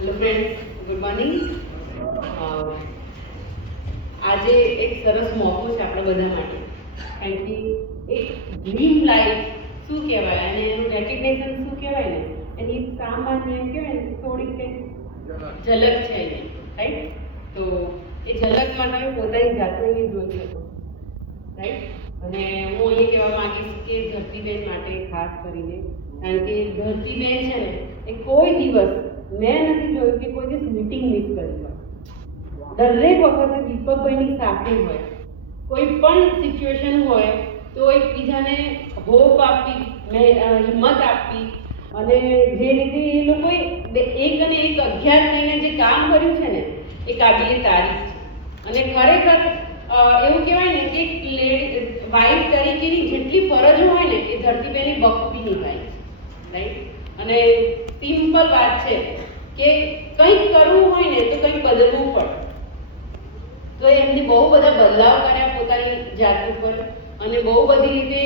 Hello friends, good morning. આજે એક સરસ મોકો છે આપણા બધા માટે, કારણ કે એક ડ્રીમ લાઈફ શું કહેવાય અને એનું રેકગ્નેશન શું કહેવાય ને, એની સામાન્ય એમ કહેવાય ને થોડીક કંઈક ઝલક છે એની, રાઈટ? તો એ ઝલકમાં તમે પોતાની જાતને જોઈ શકો, રાઈટ? અને હું એ કહેવા માંગીશ કે ધરતીબેન માટે ખાસ કરીને, કારણ કે ધરતીબેન છે ને એ કોઈ દિવસ મેં નથી જોયું કે કોઈ દિવસ મીટિંગ મિસ કરી હોય. દરેક વખતે દીપકભાઈની સાથે હોય, કોઈ પણ સિચ્યુએશન હોય તો એકબીજાને હોપ આપી, હિંમત આપી, અને જે રીતે એ લોકોએ એક અને એક 11 થઈને જે કામ કર્યું છે ને એ કાબિલે તારીફ છે. અને ખરેખર એવું કહેવાય ને કે વાઇફ તરીકેની જેટલી ફરજો હોય ને એ ધરતીબેને બખૂબી નિભાવી છે, રાઈટ? અને સિમ્પલ વાત છે કે કંઈક કરવું હોય ને તો કંઈક બદલવું પડે. તો એમને બહુ બધા બદલાવ કર્યા પોતાની જાત ઉપર, અને બહુ બધી રીતે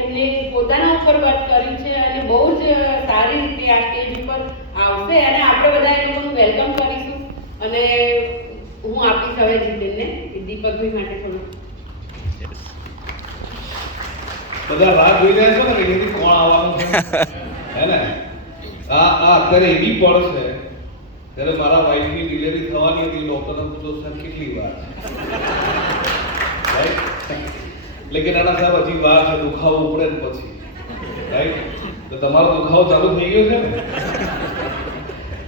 એમને પોતાના ઉપર વાત કર્યું છે, અને બહુ જ સારી રીતે આ સ્ટેજ ઉપર આવશે, અને આપણે બધા એ લોકોનું વેલકમ કરીશું. અને હું આપીશ હવે જીતેનને દીપકભાઈ માટે થોડું. બધા રાહ જોઈ રહ્યા છો ને કે એની કોણ આવવાનું છે, હે ને? અત્યારે એવી પડ છે ત્યારે મારા વાઈફની ડિલિવરી થવાની હતી, ડોક્ટરને પૂછો સાહેબ કેટલી વાર છે, રાઈટ? એટલે કે નાના સાહેબ હજી વાર છે, દુખાવો ઉપડે ને પછી, રાઈટ? તો તમારો દુખાવો ચાલુ થઈ ગયો છે ને?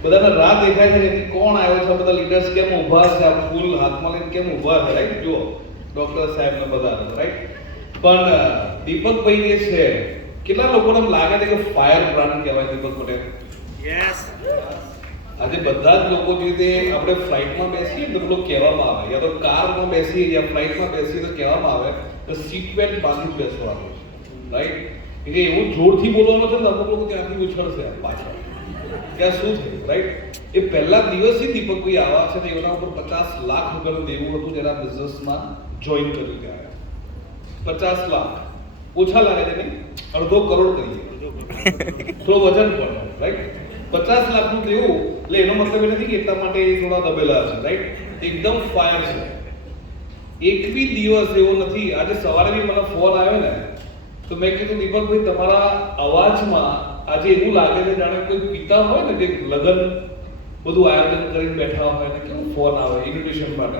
બધાને રાહ દેખાય છે કે કોણ આવ્યો છે, બધા લીડર્સ કેમ ઊભા છે, આ ફૂલ હાથમાં લઈને કેમ ઊભા છે, રાઈટ? જુઓ ડોક્ટર સાહેબને બધા, રાઈટ? પણ દીપકભાઈ જે છે, કેટલા લોકોને એમ લાગે છે કે ફાયર બ્રાન્ડ કહેવાય દીપક પટેલ? યસ. આજે બધા જ લોકો જે રીતે આપણે ફ્લાઇટમાં બેસીએ તો પેલું કહેવામાં આવે, યા તો કારમાં બેસીએ યા ફ્લાઇટમાં બેસીએ તો કહેવામાં આવે કે સીટ બેલ્ટ બાંધી બેસવાનું છે, રાઈટ? એટલે એવું જોરથી બોલવાનું છે ને અમુક લોકો ત્યાંથી ઉછળશે પાછળ, ત્યાં શું થયું, રાઈટ? એ પહેલા દિવસથી દીપકભાઈ આવા છે તો એના ઉપર 50 લાખ રૂપિયાનું દેવું હતું જેના બિઝનેસમાં જોઈન કર્યું ત્યારે. 50 લાખ ઓછા લાગે છે નહીં? અડધો કરોડ કરીએ, થોડો વજન પડે, રાઈટ? 50 લાખનું દેવું એટલે એનો મતલબ એ નથી કે એટલા માટે એ થોડા દબેલા છે, રાઈટ? એકદમ ફાયર છે. એક બી દિવસ એવો નથી. આજે સવારે બી મને ફોન આવ્યો ને તો મેં કીધું દીપકભાઈ તમારા અવાજમાં આજે એવું લાગે છે જાણે કોઈ પિતા હોય ને કે લગ્ન બધું આયોજન કરીને બેઠા હોય ને કેવું ફોન આવે ઇન્વિટેશન માટે,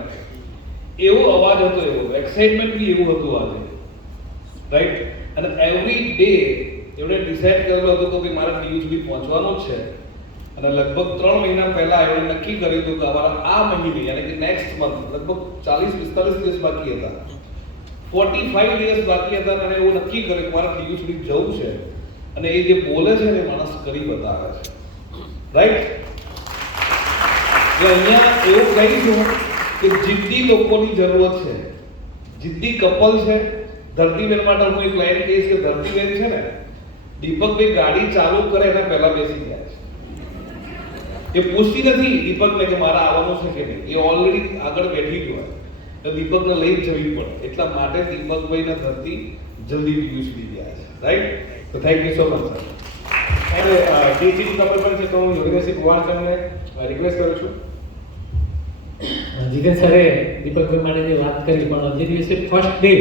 એવો અવાજ હતો, એવો એક્સાઇટમેન્ટ બી એવું હતું આજે, રાઈટ? અને એવરી ડે એમણે ડિસાઈડ કરેલો હતો કે મારે ટીયુ સુધી પહોંચવાનું જ છે, અને લગભગ 3 મહિના પહેલા એમણે નક્કી કર્યું હતું કે અમારા આ મહિને એટલે કે નેક્સ્ટ મંથ લગભગ 40-45 દિવસ બાકી હતા, 45 દિવસ બાકી હતા, અને એવું નક્કી કર્યું કે મારે ટીયુ સુધી જવું છે. અને એ જે બોલે છે એ માણસ કરી બતાવે છે, રાઈટ? જો અહીંયા એવું કહીશું કે જિદ્દી લોકોની જરૂરત છે, જિદ્દી કપલ છે. ધરતીબેન માટે હું એક લાઈન કહીશ કે ધરતીબેન છે ને દીપકભાઈ ગાડી ચાલુ કરે એના પહેલા બેસી ગયા છે. એ પૂછતી નથી દીપકને કે મારા આવવાનું છે કે નહીં, એ ઓલરેડી આગળ બેઠી જ હોય તો દીપકને લઈ જ જવી પડે. એટલા માટે દીપકભાઈને ધરતી જલ્દી ટીયુ સુધી ગયા છે, રાઈટ? તો thank you so much sir. અને ટીચિંગ ખબર પડે છે તો હું યોગેશજી કુમાર સરને રિક્વેસ્ટ કરું છું. જીતેન સરે દીપકભાઈ માટે જે વાત કરી, પણ જે દિવસે ફર્સ્ટ ડે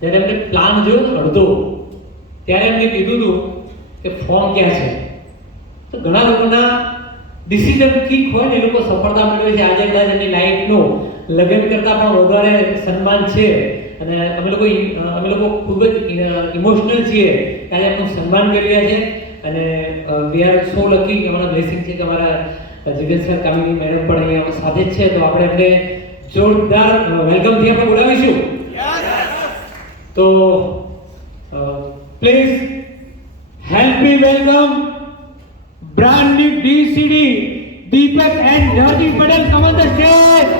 જ્યારે એમને પ્લાન જોયો ને અડધો, ત્યારે એમને કીધું હતું કે ફોર્મ ક્યાં છે. તો ઘણા લોકોના ડિસિઝન ઠીક હોય ને, એ લોકો સફળતા મેળવે છે. આજે કદાચ એની લાઈફનો લગ્ન કરતાં પણ વધારે સન્માન છે, અને અમે લોકો ખૂબ જ ઇમોશનલ છીએ કે આજે એમનું સન્માન કરી રહ્યા છે. અને વી આર સો લકી કે અમારા બ્લેસિંગ છે કે અમારા જીતેન સર, કામિની મેડમ પણ અહીંયા સાથે જ છે. તો આપણે એમને જોરદાર વેલકમથી આપણે બોલાવીશું. તો please help me welcome brand new DCD Deepak and Raji Patel. Come on the stage.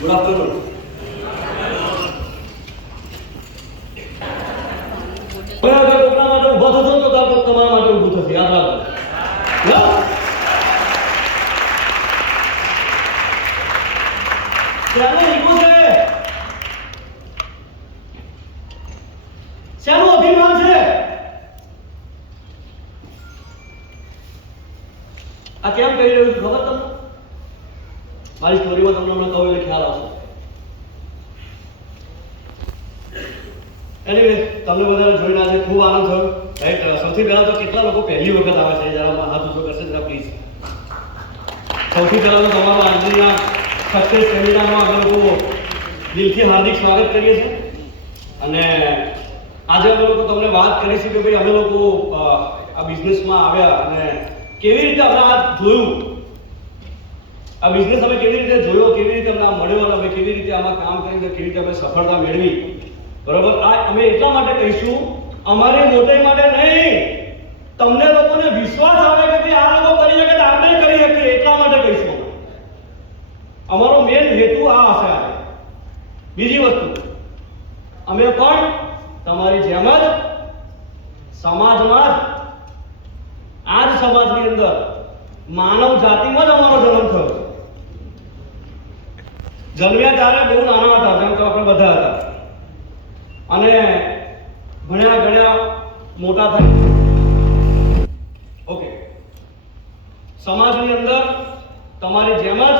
Good afternoon. હવે અગર કોકના માટે ઊભા થશો તો કોક તમારા માટે ઊભું થશે, યાદ રાખો. શાનો ઈગો છે? શાનું અભિમાન છે? આ કેમ કરી રહ્યું છું ખબર તમને? મારી સ્ટોરીમાં તમને હમણાં કહું એટલે ખ્યાલ આવશે. એનીવે, તમને બધાને જોઈને આજે ખૂબ આનંદ થયો. રાઈટ, સૌથી પહેલા તો કેટલા લોકો પહેલી વખત આવે છે? જરા હાથ ઊંચો કરશે જરા પ્લીઝ. સૌથી પહેલા તો તમારું આજની સક્સેસ સેમિનારમાં અમે લોકો દિલથી હાર્દિક સ્વાગત કરીએ છીએ. અને આજે અમે લોકો તમને વાત કરીશું કે ભાઈ અમે લોકો આ બિઝનેસમાં આવ્યા અને કેવી રીતે આપણે આ જોયું, આ બિઝનેસ અમે કેવી રીતે જોયો, કેવી રીતે અમને આ મળ્યો અને અમે કેવી રીતે આમાં કામ કરીને કેવી રીતે અમે સફળતા મેળવી. બરોબર, આ અમે એટલા માટે કહીશું, અમારી મોટાઈ માટે નહીં, તમને લોકોને વિશ્વાસ આવે કે ભાઈ આ લોકો કરી શકે તો આપણે કરી શકીએ એટલા માટે કહીશું. અમારો મેન હેતુ આ હશે. બીજી વસ્તુ, અમે પણ તમારી જેમ જ સમાજમાં આ જ સમાજની અંદર માનવ જાતિમાં જ અમારો જન્મ થયો. જન્મ્યા ત્યારે બહુ નાના હતા, જેમ કે આપણે બધા હતા, અને ભણ્યા ગણ્યા મોટા થયા. ઓકે, સમાજની અંદર તમારી જેમ જ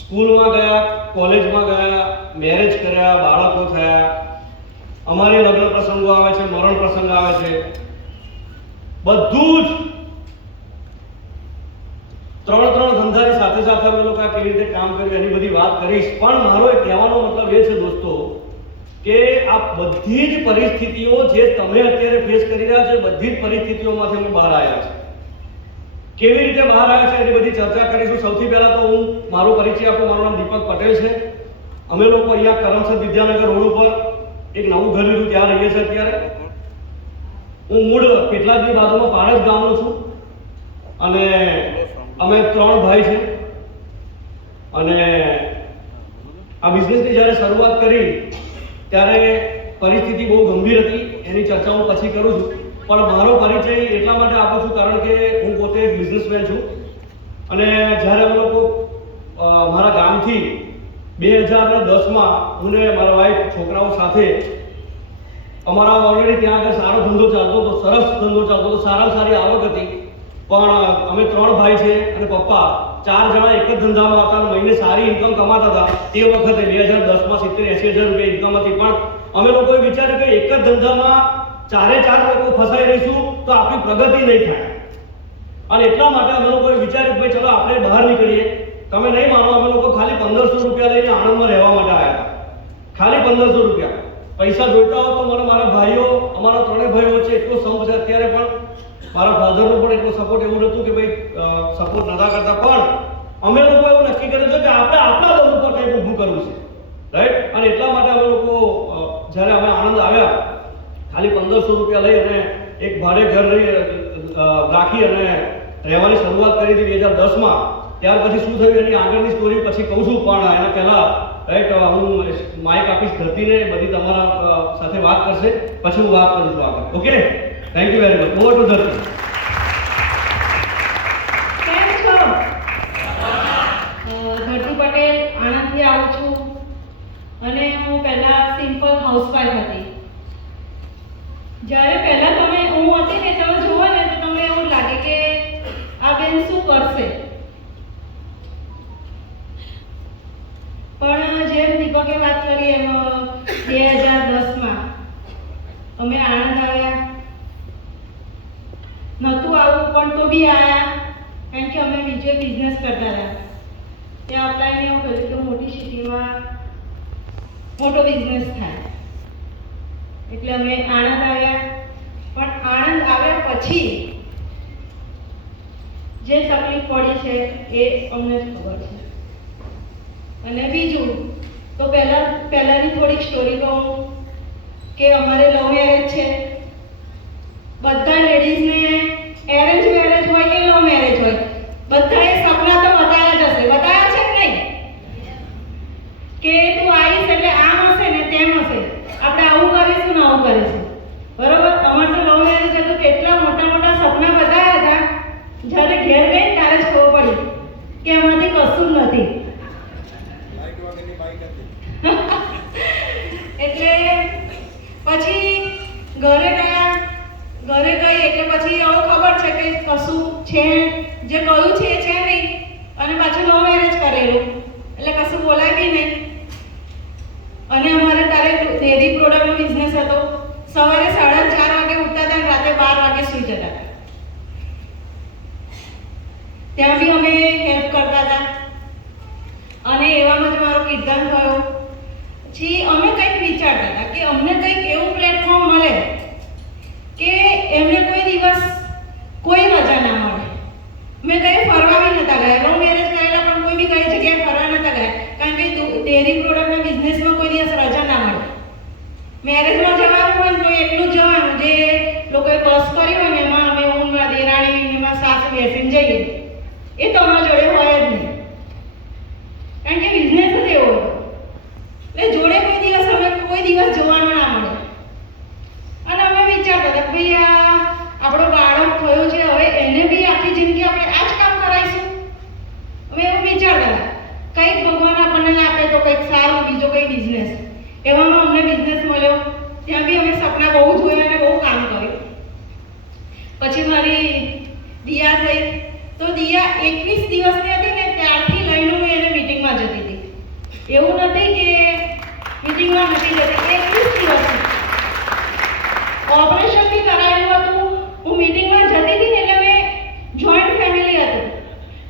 સ્કૂલમાં ગયા, કોલેજમાં ગયા, મેરેજ કર્યા, બાળકો થયા, અમારી લગ્ન પ્રસંગો આવે છે, મરણ પ્રસંગ આવે છે, બધું જ ત્રણ ધંધાની સાથે સાથે અમે લોકો કેવી રીતે કામ કર્યું એની બધી વાત કરીશ. પણ મારો એક કહેવાનો મતલબ એ છે દોસ્તો કે આ બધી જ પરિસ્થિતિઓ જે તમે અત્યારે ફેસ કરી રહ્યા છો, બધી જ પરિસ્થિતિઓમાંથી અમે બહાર આવ્યા છે. કેવી રીતે બહાર આવ્યા છે એની બધી ચર્ચા કરીશું. સૌથી પહેલા તો હું મારો પરિચય આપું. મારું નામ દીપક પટેલ છે. અમે લોકો અહીંયા કરમસદ વિદ્યાનગર રોડ ઉપર એક નવું ઘર લીધું, ત્યાં રહીએ છીએ અત્યારે. હું મૂળ પેટલાદની બાજુમાં પારસ ગામનો છું અને અમે 3 ભાઈ છે. અને આ બિઝનેસની જ્યારે શરૂઆત કરી ત્યારે પરિસ્થિતિ બહુ ગંભીર હતી, એની ચર્ચા હું પછી કરું છું. પણ મારો પરિચય એટલા માટે આપું છું કારણ કે હું પોતે એક બિઝનેસમેન છું. અને જ્યારે અમે લોકો મારા ગામથી 2010માં હું ને મારા વાઈફ છોકરાઓ સાથે અમારા ઓલરેડી ત્યાં આગળ સારો ધંધો ચાલતો હતો, સરસ ધંધો ચાલતો હતો, સારામાં સારી આવક હતી. પણ અમે 3 ભાઈ છે અને પપ્પા 4 જણા એક જ ધંધામાં હતા અને મહિને સારી ઇન્કમ કમાતા હતા. તે વખતે 2010માં 70-80 હજાર રૂપિયા ઇન્કમ હતી. પણ અમે લોકોએ વિચાર્યું કે એક જ ધંધામાં 4 લોકો ફસાઈ રહીશું તો આપણી પ્રગતિ નહીં થાય. અને એટલા માટે અમે લોકોએ વિચાર્યું કે ચલો આપણે બહાર નીકળીએ. તમે નહીં માનો, અમે લોકો ખાલી 1500 રૂપિયા લઈને આણંદમાં રહેવા માટે આવ્યા હતા. ખાલી 1500 રૂપિયા. પૈસા જોઈતા હોત તો મને મારા ભાઈઓ, અમારા 3 ભાઈઓ વચ્ચે એટલો સંપ છે અત્યારે, પણ મારા ફાધરનો પણ એટલો સપોર્ટ એવું નહોતું કે ભાઈ સપોર્ટ નતા કરતા. પણ અમે લોકો એવું નક્કી કર્યું છે કે આપણે આપણા દમ ઉપર કંઈક ઊભું કરવું છે, રાઈટ. અને એટલા માટે અમે લોકો જ્યારે અમે આણંદ આવ્યા ખાલી 1500 રૂપિયા લઈ અને એક ભાડે ઘર રાખી અને રહેવાની શરૂઆત કરી હતી 2010માં. ત્યાર પછી શું થયું એની આગળની સ્ટોરી પછી કહું છું, પણ એના પહેલા રાઈટ હું માઇક આપીશ ધરતીને, બધી તમારા સાથે વાત કરશે, પછી હું વાત કરું છું આગળ. Okay, thank you very much. Over to ધરતી. કેમ છો? ધરતી પટેલ, આણંદથી આવું છું અને હું પહેલા સિમ્પલ હાઉસવાઈફ હતી. જ્યારે પહેલા હું હતી ને તમે જુઓ ને તો તમને એવું લાગે કે આ બેન શું કરશે, પણ જેમ દીપકે વાત કરી એમ 2010માં અમે આણંદ આવ્યા. નહોતું આવું પણ તો બી આવ્યા, કારણ કે અમે બીજો બિઝનેસ કરતા હતા. ત્યાં અપ્લાયને એવું કહ્યું કે મોટી સિટીમાં મોટો બિઝનેસ થાય, એટલે અમે આણંદ આવ્યા. પણ આણંદ આવ્યા પછી જે તકલીફ પડી છે એ અમને જ ખબર છે. અને બીજું તો પહેલાની થોડીક સ્ટોરી કહું કે અમારે લવ મેરેજ છે. બધા લેડીઝને એરેન્જ મેરેજ હોય કે લવ મેરેજ હોય, બધાએ સપના તો બતાવ્યા જ હશે. બતાવ્યા છે કે નહીં? કે તું આવીશ એટલે આમ હશે ને તેમ હશે, આપણે આવું કરીશું ને આવું કરીશું, બરોબર? અમારે તો લવ મેરેજ હતું, કેટલા મોટા મોટા સપના બતાવ્યા હતા. જ્યારે ઘેર ગઈ ત્યારે જ ખબર પડી કે એમાંથી કશું જ નથી. એટલે પછી ઘરે ગઈ એટલે પછી હવે ખબર છે કે કશું છે, જે કહ્યું છે એ છે નહીં, અને પાછું લવ મેરેજ કરેલું એટલે કશું બોલાય બી નહીં. અને અમારે ત્યારે ડેરી પ્રોડક્ટનો બિઝનેસ હતો. સવારે 4:30 વાગે ઉઠતા હતા અને રાતે 12 વાગે સૂઈ જતા હતા. ત્યાં બી અમે હેલ્પ કરતા હતા અને એવામાં જ મારો કીર્તન થયો. પછી અમે કંઈક વિચારતા હતા કે અમને કંઈક એવું પ્લેટફોર્મ મળે કે એમને કોઈ દિવસ કોઈ રજા ના મળે. મેં કંઈ ફરવા બી નહોતા ગયા, લવ મેરેજ કરેલા પણ કોઈ બી કઈ જગ્યાએ ફરવા નહોતા ગયા, કારણ કે ડેરી પ્રોડક્ટના બિઝનેસમાં કોઈ દિવસ રજા ના મળે. મેરેજમાં જવાનું હોય તો એટલું જ જવાનું, જે લોકોએ બસ કરી હોય ને એમાં અમે હું દેરાણી એમાં સાસુ બેસીને જઈએ. એ તો અમારા જોડે હોય જ નહીં, કારણ કે બિઝનેસ જ એવો હતો. એટલે જોડે કોઈ દિવસ જોવાનું ના મળે. અને અમે વિચારતા હતા કે ભાઈ આપણો બાળક થયો છે, હવે એને બી આખી જિંદગી આપણે આ જ કામ કરાવીશું. અમે એવું વિચારતા હતા કંઈક ભગવાન આપણને આપે તો કંઈક સારું, બીજો કંઈ બિઝનેસ. એવામાં અમને બિઝનેસ મળ્યો. ત્યાં બી અમે સપના બહુ જોયા અને બહુ કામ કર્યું. પછી મારી દિયા થઈ, તો દિયા 21 દિવસની હતી ને ત્યારથી લઈને હું એને મીટિંગમાં જતી હતી. એવું નથી કે મીટિંગમાં નથી જતી, 21 દિવસ ઓપરેશન બી કરાયેલું હતું. હું મીટિંગમાં જતી હતી ને એટલે મેં જોઈન્ટ ફેમિલી હતું,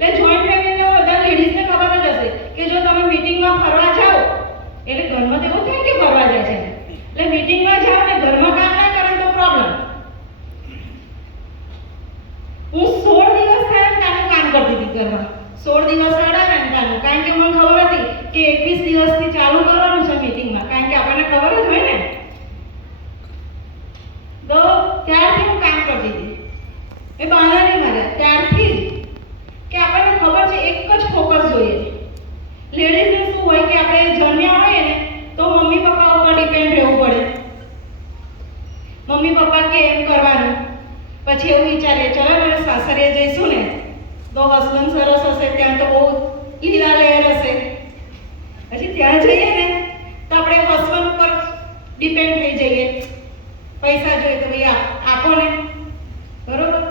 એટલે જોઈન્ટ ફેમિલીમાં બધા લેડીઝને ખબર જ હશે કે જો તમે મીટિંગમાં ફરવા જાઓ એટલે ઘરમાં તો એવું થાય કે ફરવા જાય છે, એટલે મીટિંગમાં જાઓ ને ઘરમાં કામ ના કરે તો પ્રોબ્લેમ. હું 16 દિવસ થયા તાનું કામ કરતી હતી ઘરમાં. 16 દિવસ અડાવ્યા ને તાનું, કારણ કે મને ખબર હતી કે 21 દિવસથી ચાલુ કરવાનું છે મીટિંગમાં, કારણ કે આપણને ખબર જ હોય ને. તો ત્યારથી હું કામ કરતી હતી. એ બહાના નહીં માર્યા ત્યારથી જ, કે આપણને ખબર છે એક જ ફોકસ જોઈએ. લેડીઝને શું હોય કે આપણે જન્મ્યા હોય ને તો મમ્મી પપ્પા ઉપર ડિપેન્ડ રહેવું પડે. મમ્મી પપ્પા કે એમ કરવાનું. પછી એવું વિચારે ચલો હવે સાસરે જઈશું ને તો હસબન્ડ સરસ હશે, ત્યાં તો બહુ લીલા લહેર હશે. પછી ત્યાં જઈએ ને તો આપણે હસબન્ડ ઉપર ડિપેન્ડ થઈ જઈએ. પૈસા જોઈએ તો ભાઈ આપો ને, બરોબર?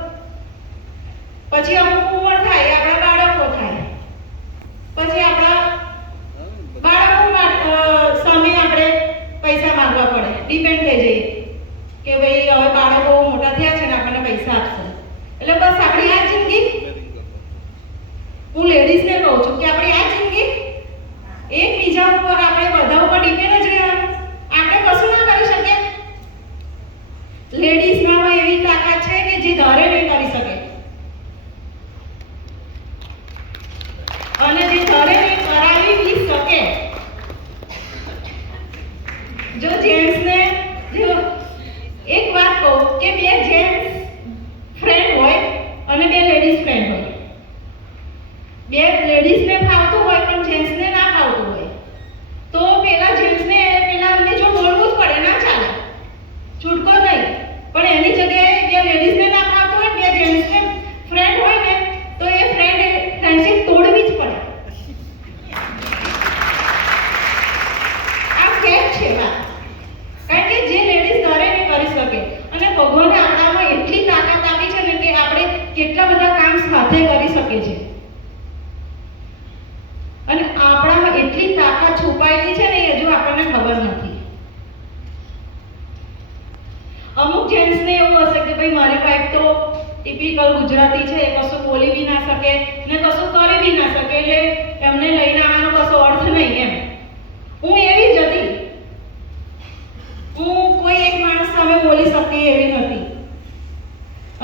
પછી અમુક ઉંમર થાય, આપણા બાળકો થાય, પછી આપણા બાળકો સામે આપણે પૈસા માંગવા પડે, ડિપેન્ડ થઈ જઈએ કે ભાઈ હવે બાળકો મોટા થયા છે ને આપણને પૈસા આપશે. એટલે બસ આપણી આ જિંદગી, હું લેડીઝને કહું છું કે આપણી આ જિંદગી એકબીજા ઉપર આપણે બધા ઉપર ડિપેન્ડ જ રહેવાનું. આપણે કશું ના કરી શકીએ. લેડીઝનામાં એવી તાકાત છે કે જે ધારે નહીં કરી શકે, અને જે ધારે નહીં કરાવી બી શકે. જો જેન્ટ્સને જો એક વાત કહું કે બે જેન્ટ્સ ફ્રેન્ડ હોય અને બે લેડીઝ ફ્રેન્ડ હોય, બે ભાઈ મારી વાઈફ તો ટિપિકલ ગુજરાતી છે, કશું બોલી બી ના શકે ને કશું કરી બી ના શકે, એટલે એમને લઈને આવવાનો કશો અર્થ નહીં એમ. હું એવી જ હતી, હું કોઈ એક માણસ સામે બોલી શકતી એવી નથી.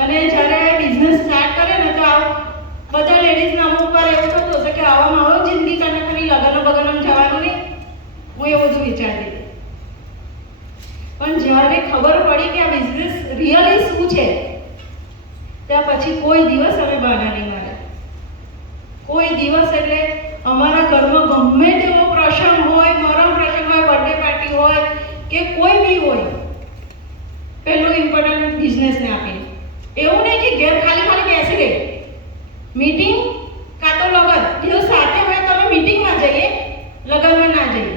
અને જ્યારે બિઝનેસ સ્ટાર્ટ કરે ને તો બધા લેડીઝના અમુક વાર એવું થતું હશે કે આવામાં આવો જિંદગી કાને ખાલી લગ્ન બગનમાં જવાનું નહીં. હું એવું બધું વિચારતી હતી. પણ જ્યારે ખબર પડી કે આ બિઝનેસ રિયલી શું છે, ત્યાં પછી કોઈ દિવસ અમે બહાના નહીં માર્યા. કોઈ દિવસ એટલે અમારા ઘરમાં ગમે તેવો પ્રસંગ હોય, મરણ પ્રસંગ હોય, બર્થડે પાર્ટી હોય કે કોઈ બી હોય, પહેલું ઇમ્પોર્ટન્ટ બિઝનેસને આપીને. એવું નહીં કે ઘેર ખાલી બેસી રહે. મીટિંગ કાં તો લગન, જો સાથે હોય તો અમે મીટિંગમાં જઈએ, લગનમાં ના જઈએ.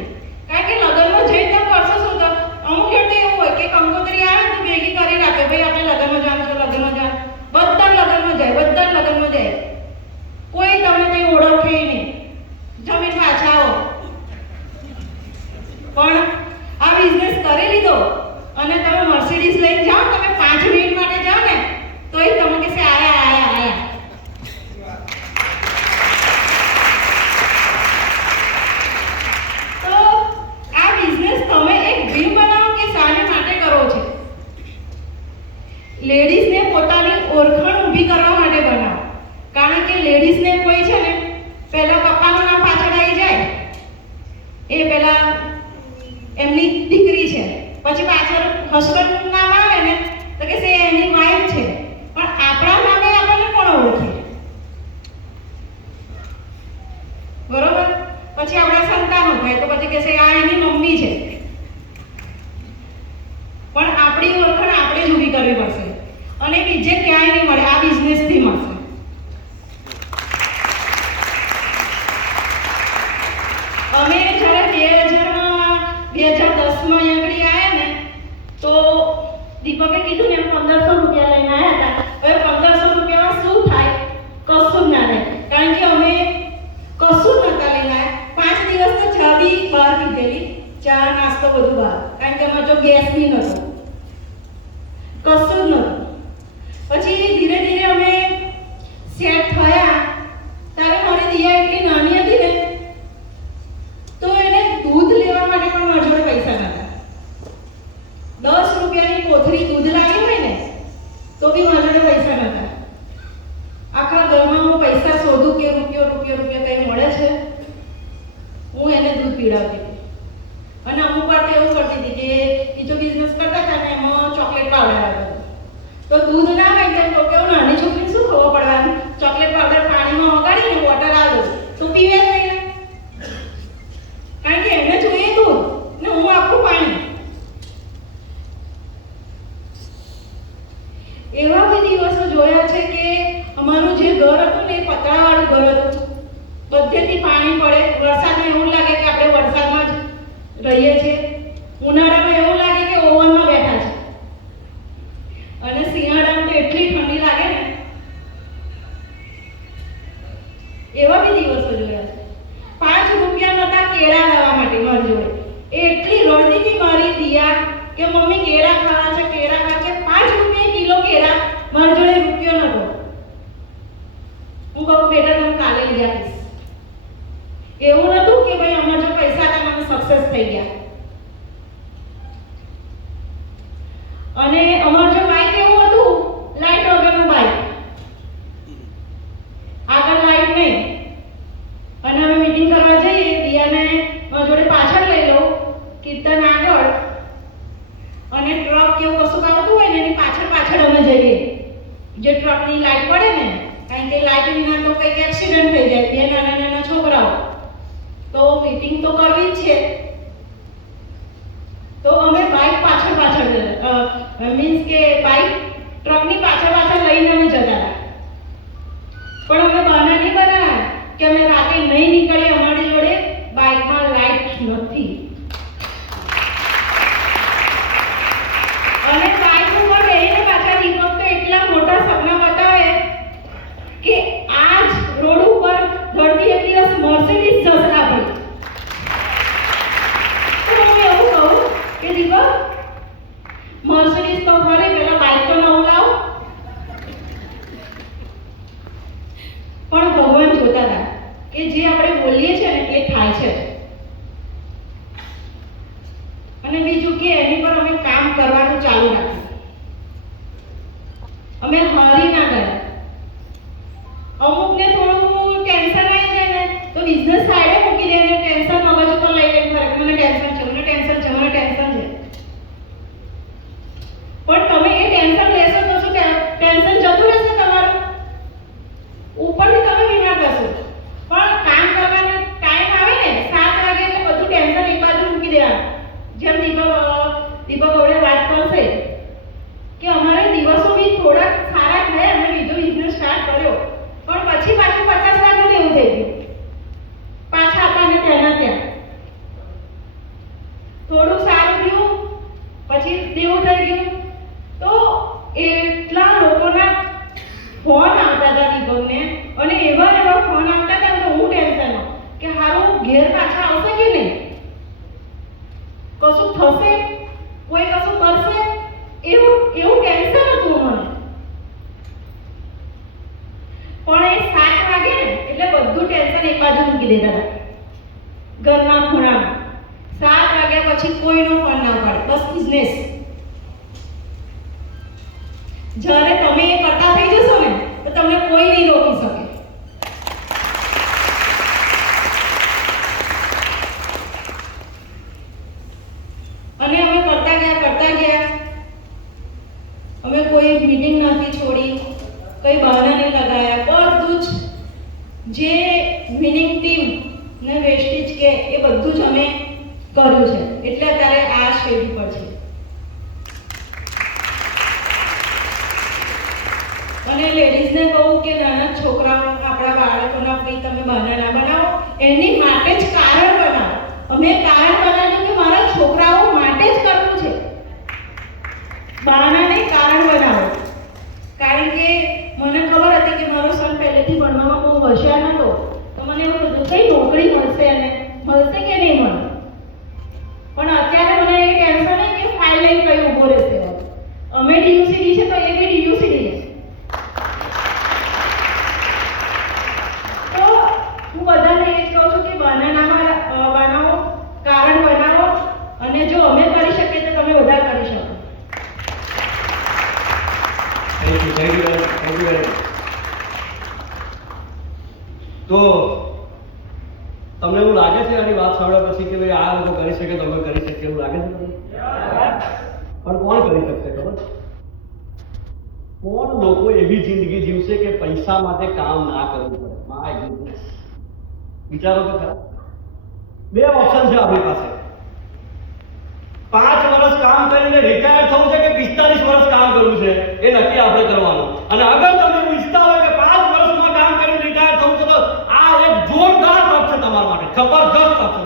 કારણ કે લગનમાં જઈને તો કરશો શું? તો અમુક ખેડૂતો એવું હોય કે કંકોત્રી આવે તો ભેગી કરી રાખે, ભાઈ આપણે લગનમાં જવાનું છે, લગનમાં જવાનું. બધા લગનમાં જાય. કોઈ તમને કંઈ ઓળખે નહીં, જમીન પાછા આવો. પણ આ બિઝનેસ કરી લીધો અને તમે મર્સિડીઝ લઈને જાઓ, તમે 5 મિનિટ માટે જાઓ ને તો એ તમે કહેશે આયા. તો આ બિઝનેસ તમે એક ડ્રીમ બનાવો કે શાને માટે કરો છો? લેડીઝને પોતાની ઓળખાણ ઊભી કરવા માટે બનાવો. કારણ કે લેડીઝને કોઈ છે ને પહેલા પપ્પાનું નામ પાછળ આવી જાય, એ પહેલા એમની દીકરી છે, પછી પાછળ હસબન્ડનું નામ આવે ને તો કે છે એની વાઈફ છે. પણ આપણા નામે આપણને કોણ ઓળખે? બરોબર? પછી આપણા સંતાનો થાય તો પછી કહેશે આ એની મમ્મી છે. પણ આપણી ઓળખાણ આપણે જ ઊભી કરવી પડશે અને બીજે ક્યાંય નહીં મળે, આ બિઝનેસથી મળશે. અમે જ્યારે 2010માં આગળ આવ્યા ને તો દીપકે કીધું ને 1500 રૂપિયા લઈને આવ્યા હતા. હવે 1500 રૂપિયામાં શું થાય? કશું જ ના થાય. કારણ કે અમે કશું નતા લઈને આવ્યા. 5 દિવસ તો ચા બી બહાર પીધેલી, ચા નાસ્તો બધું બહાર, કારણ કે અમારે જો ગેસ બી નહોતો, કશું જ નહોતું. પછી ધીરે ધીરે અમે સેટ થયા. ત્યારે મારી દિયા એટલી નાની હતી ને તો એને દૂધ લેવા માટે પણ મારી જોડે પૈસા નહોતા. 10 રૂપિયાની કોથળી દૂધ લાવી હોય ને તો બી મારી જોડે પૈસા નહોતા. આખા ઘરમાં હું પૈસા શોધું કે રૂપિયો કંઈ મળે છે, હું એને દૂધ પીવડાવતી હતી. અને અમુક વાર તો એવું કરતી હતી કે બીજો બિઝનેસ કરતા હતા ને એમાં ચોકલેટ પાવડર આવતો, તો દૂધ ના હોય તો કેવું નાની છોકરીને શું ખબર પડવાનું? ચોકલેટ પાવડર પાણીમાં ઓગાળીને વોટર આવું તો પીવે જ નહીં, કારણ કે એમને જોઈએ દૂધ ને હું આપું પાણી. એવા બી દિવસો જોયા છે કે અમારું જે ઘર હતું ને એ પતરાવાળું ઘર હતું, બધેથી પાણી પડે. વરસાદમાં એવું લાગે કે આપણે વરસાદમાં જ રહીએ છીએ, ઉનાળામાં એવું લાગે કે ઓવનમાં બેઠા છે, અને શિયાળામાં તો એટલી ઠંડી લાગે ને. એવા બી દિવસો જોયા છે. 5 રૂપિયા નતા કેળા લાવવા માટે મારી જોડે. એટલી રડતી હતી મારી દિયા કે મમ્મી કેળા ખાવા છે. 5 રૂપિયા કિલો કેળા, મારી જોડે રૂપિયો નતો. હું કહું બેટા તમે કાલે લઈ આપીશ. એવું નતું કે ભાઈ અમારા જો પૈસા હતા અમે સક્સેસ થઈ ગયા. અને અમારું જો બાઈક એવું હતું, લાઈટ વગરનું બાઈક, આગળ લાઈટ નહીં. અને અમે મીટિંગ કરવા જઈએ, દિયાને જોડે પાછળ લઈ લઉં, કીર્તન આગળ, અને ટ્રક કેવું કશું આવતું હોય ને એની પાછળ અમે જઈએ. જે ટ્રકની લાઈટ પડે ને, કારણ કે લાઈટ વિના તો કંઈક એક્સિડન્ટ થઈ જાય, 2 નાના છોકરાઓ, તો મીટિંગ તો કરવી જ છે. તો અમે બાઈક પાછળ મીન્સ કે બાઈક ટ્રકની પાછળ લઈને અમે જતા હતા. પણ અમે બહાના નહીં બનાવ્યા કે અમે રાતે નહીં નીકળીએ, અમારી જોડે બાઈકમાં લાઈટ નથી. અને બાઈક ઉપર બેસીને પાછા દીપક તો એટલા મોટા સપના બતાવે કે આજ રોડ ઉપર ધરતી એક દિવસ મર્સિડીઝ જશે આપણી. તો હું એવું કહું કે દીપક મર્સિડીઝ તો ફરે, પહેલા બાઈક તો નવું લાવો, અમે હારી ના ગયા. અમુકને થોડું ટેન્શન આવી જાય ને તો બિઝનેસ સાઈડે મૂકી દે અને ટેન્શન મગજ ઉપર લઈ લઈને ફરે મને ટેન્શન છે, મને ટેન્શન છે, મને ટેન્શન છે. પણ તમે એ ટેન્શન લેશો તો શું ટેન્શન જતું રહેશે તમારું? ઉપરથી તમે બીમાર થશો. પણ કામ કરવાનો ટાઈમ આવે ને 7 વાગે એટલે બધું ટેન્શન એક બાજુ મૂકી દેવાનું. જેમ દીપક વડે વાત કરશે કે અમારે દિવસો બી થોડાક સારા થયા, અમે બીજો બિઝનેસ સ્ટાર્ટ કર્યો પણ પછી પાછું 50 લાખનું એવું થઈ ગયું. પાછા આપણને ત્યાંના ત્યાં થોડું સારું થયું પછી દેવું થઈ ગયું. તો એટલા લોકોના ફોન આવતા હતા દીપકને અને એવા ફોન આવતા હતા તો હું ટેન્શનમાં કે હારું ઘેર પાછા આવશે કે નહીં, કશું થશે, કોઈ કશું કરશે, એવું ટેન્શન હતું મને. પણ એ 7 વાગે ને એટલે બધું ટેન્શન એક બાજુ મૂકી દેતા હતા ઘરના ખૂણામાં. 7 વાગ્યા પછી કોઈનો ફોન ના ઉપાડે, બસ બિઝનેસ. જ્યારે તમે એ કરતા થઈ જશો ને તો તમને કોઈ નહીં રોકી શકે. અને અમે કરતા ગયા અમે કોઈ મીટિંગ નથી છોડી, કઈ બહાના નહીં લગાયા, બધું જ જે વિનિંગ ટીમ ને વેસ્ટેજ કે એ બધું જ અમે કર્યું છે. એટલે અત્યારે આ સ્ટેજ ઉપર છે. અને લેડીઝને કહું કે નાના છોકરાઓ આપણા બાળકોના કંઈ તમે બહાના ના બનાવો, એની માટે જ કારણ બનાવો. અમે કારણ બનાવ્યું કે મારા છોકરાઓ માટે જ કરવું છે, બહાના નહીં કારણ બનાવો. કારણ કે મને ખબર હતી કે મારો સન પહેલેથી ભણવામાં બહુ હોશિયાર નહોતો, તો મને એવું હતું કઈ નોકરી મળશે એને, મળશે કે નહીં મળે. પણ અત્યારે મને એ ટેન્શન નહીં કે ફાઇલ લઈને કઈ ઊભો રહેશે. અમે ડીયુસીડી છે તો એ બી ડીયુસીડી છે. તો હું બધાને એ જ કહું છું કે બહાના બનાવો, કારણ બનાવો અને જો અમે કરી શકીએ તો તમે બધા કરી શકો. Thank you. તો તમને એવું લાગે છે આની વાત સાંભળ્યા પછી કે ભાઈ આ લોકો કરી શકે તો અમે કરી શકીએ એવું લાગે છે તમને? પણ કોણ કરી શકશે ખબર? કોણ લોકો એવી જિંદગી જીવશે કે પૈસા માટે કામ ના કરવું પડે? માય ગુડનેસ, વિચારો તો ખરા. 2 ઓપ્શન છે આપણી પાસે. 5 વર્ષ કામ કરીને રિટાયર થવું છે કે 45 વર્ષ કામ કરવું છે, એ નક્કી આપણે કરવાનું. અને અગર તમે એવું ઈચ્છતા હોય કે 5 વર્ષમાં કામ કરીને રિટાયર થવું છે તો આ એક જોરદાર તક છે તમારા માટે, જબરદસ્ત તક છે.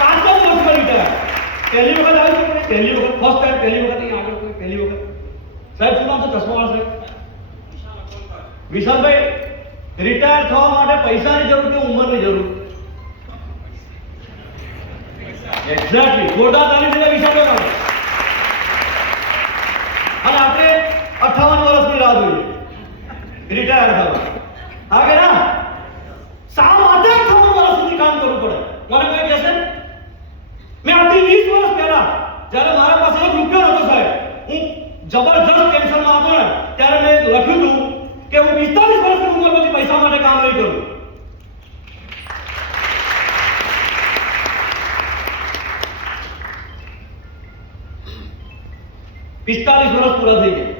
5 વર્ષમાં રિટાયર પહેલી વખત આવ્યું છે, પહેલી વખત ફર્સ્ટ ટાઈમ, પહેલી વખત અહીં આગળ કોઈ પહેલી વખત. સાહેબ શું નામ છે? ચશ્માવાળા સાહેબ વિશાલભાઈ. રિટાયર થવા માટે પૈસાની જરૂર કે ઉંમરની જરૂર? એક્ઝેક્ટલી. જોરદાર તાલી દીધા વિશાલભાઈ. અને આપણે 58 વર્ષની રાહ જોઈએ રિટાયર થવા. હા કે ના? શા માટે 58 વર્ષ સુધી કામ કરવું પડે? મને કોઈ કહેશે? મેં આજથી 20 વર્ષ પહેલા જ્યારે મારા પાસે ₹1 નહોતો સાહેબ, હું જબરજસ્ત ટેન્શનમાં હતો ને, ત્યારે મેં લખ્યું હતું કે હું 45 વર્ષની ઉંમર પછી પૈસા માટે કામ નહીં કરું. પિસ્તાલીસ વર્ષ પૂરા થઈ ગયા.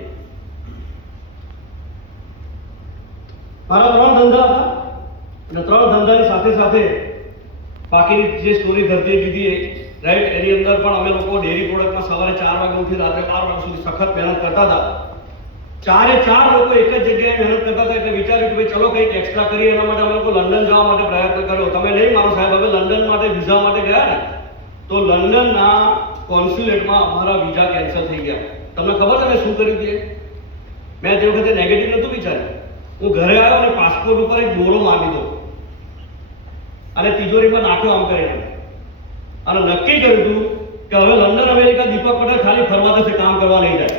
મારા 3 ધંધા હતા અને 3 ધંધાની સાથે સાથે બાકીની જે સ્ટોરી ધરતીએ કીધી રાઈટ, એની અંદર પણ અમે લોકો ડેરી પ્રોડક્ટમાં સવારે 4 વાગે ઉઠી રાત્રે 12 વાગ્યા સુધી સખત મહેનત કરતા હતા. 4 લોકો એક જ જગ્યાએ મહેનત કરતા હતા. એટલે વિચાર્યું કે ભાઈ ચલો કંઈક એક્સ્ટ્રા કરીએ. એના માટે અમે લોકો લંડન જવા માટે પ્રયત્ન કર્યો. તમે નહીં માનો સાહેબ, હવે લંડન માટે વિઝા માટે ગયા ને તો લંડનના કોન્સ્યુલેટમાં અમારા વિઝા કેન્સલ થઈ ગયા. તમને ખબર છે મેં શું કર્યું છે? મેં તે વખતે નેગેટિવ નહોતું વિચાર્યું. હું ઘરે આવ્યો અને પાસપોર્ટ ઉપર એક દોરો મારી દીધો અને તિજોરીમાં નાખ્યો આમ કરીને, અને નક્કી કર્યું હતું કે હવે લંડન અમેરિકા દીપક પટેલ ખાલી ફરવા જશે, કામ કરવા નહીં જાય.